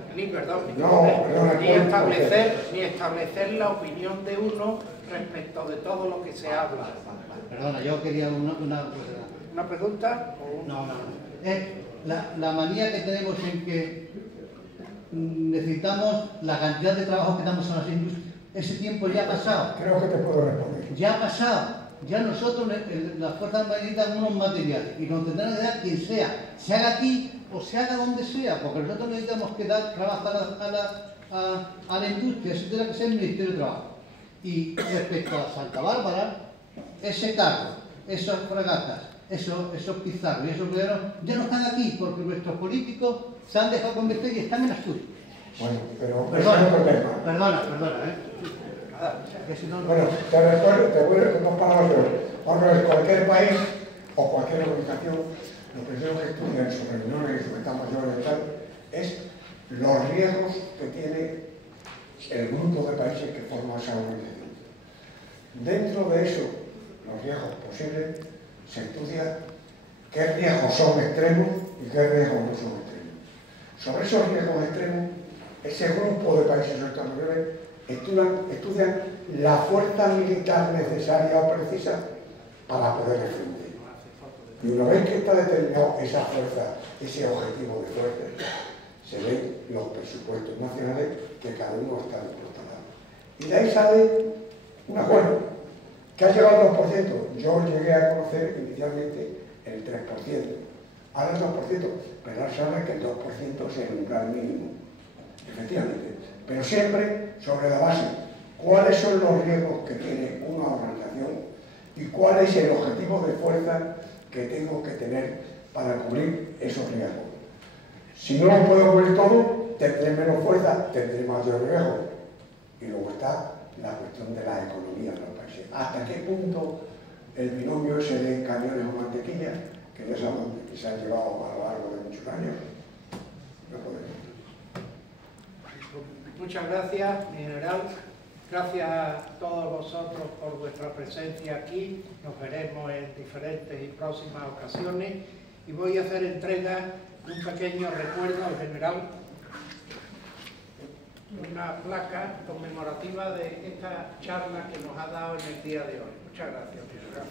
ni establecer la opinión de uno respecto de todo lo que se habla. Perdona, yo quería ¿Una pregunta? O No. Es la manía que tenemos en que necesitamos la cantidad de trabajo que damos a las industrias. Ese tiempo ya ha pasado. Creo que te puedo responder. Ya ha pasado. Ya nosotros, las fuerzas necesitan unos materiales y nos tendrán que dar quien sea, se haga aquí o se haga donde sea, porque nosotros necesitamos que dar trabajo a la industria, eso tendrá que ser el Ministerio de Trabajo. Y respecto a Santa Bárbara, ese cargo, esas fragatas esos pizarros y esos planos ya no están aquí porque nuestros políticos se han dejado convencer y están en Asturias. Bueno, pero Perdona, eso es otro tema. perdona, que si no, Bueno, te voy a dos palabras, vamos a ver, cualquier país o cualquier organización, lo primero que estudia en sus reuniones y sus estados mayores y tal, es los riesgos que tiene el grupo de países que forma esa organización. Dentro de eso, los riesgos posibles, se estudia qué riesgos son extremos y qué riesgos no son extremos. Sobre esos riesgos extremos, ese grupo de países o estados mayores estudian la fuerza militar necesaria o precisa para poder defender. Y una vez que está determinado esa fuerza, ese objetivo de fuerza, se ven los presupuestos nacionales que cada uno está dispuesto a dar. Y de ahí sale un acuerdo, que ha llegado al 2%. Yo llegué a conocer inicialmente el 3%. Ahora el 2%, pero ahora sabe que el 2% es el umbral mínimo. Efectivamente. Pero siempre sobre la base, cuáles son los riesgos que tiene una organización y cuál es el objetivo de fuerza que tengo que tener para cubrir esos riesgos. Si no lo puedo cubrir todo, tendré menos fuerza, tendré mayor riesgo. Y luego está la cuestión de la economía de los países. ¿Hasta qué punto el binomio ese de camiones o mantequilla, que ya sabemos que se ha llevado a lo largo de muchos años, no podemos? Muchas gracias, mi general. Gracias a todos vosotros por vuestra presencia aquí. Nos veremos en diferentes y próximas ocasiones. Y voy a hacer entrega de un pequeño recuerdo al general, una placa conmemorativa de esta charla que nos ha dado en el día de hoy. Muchas gracias, general.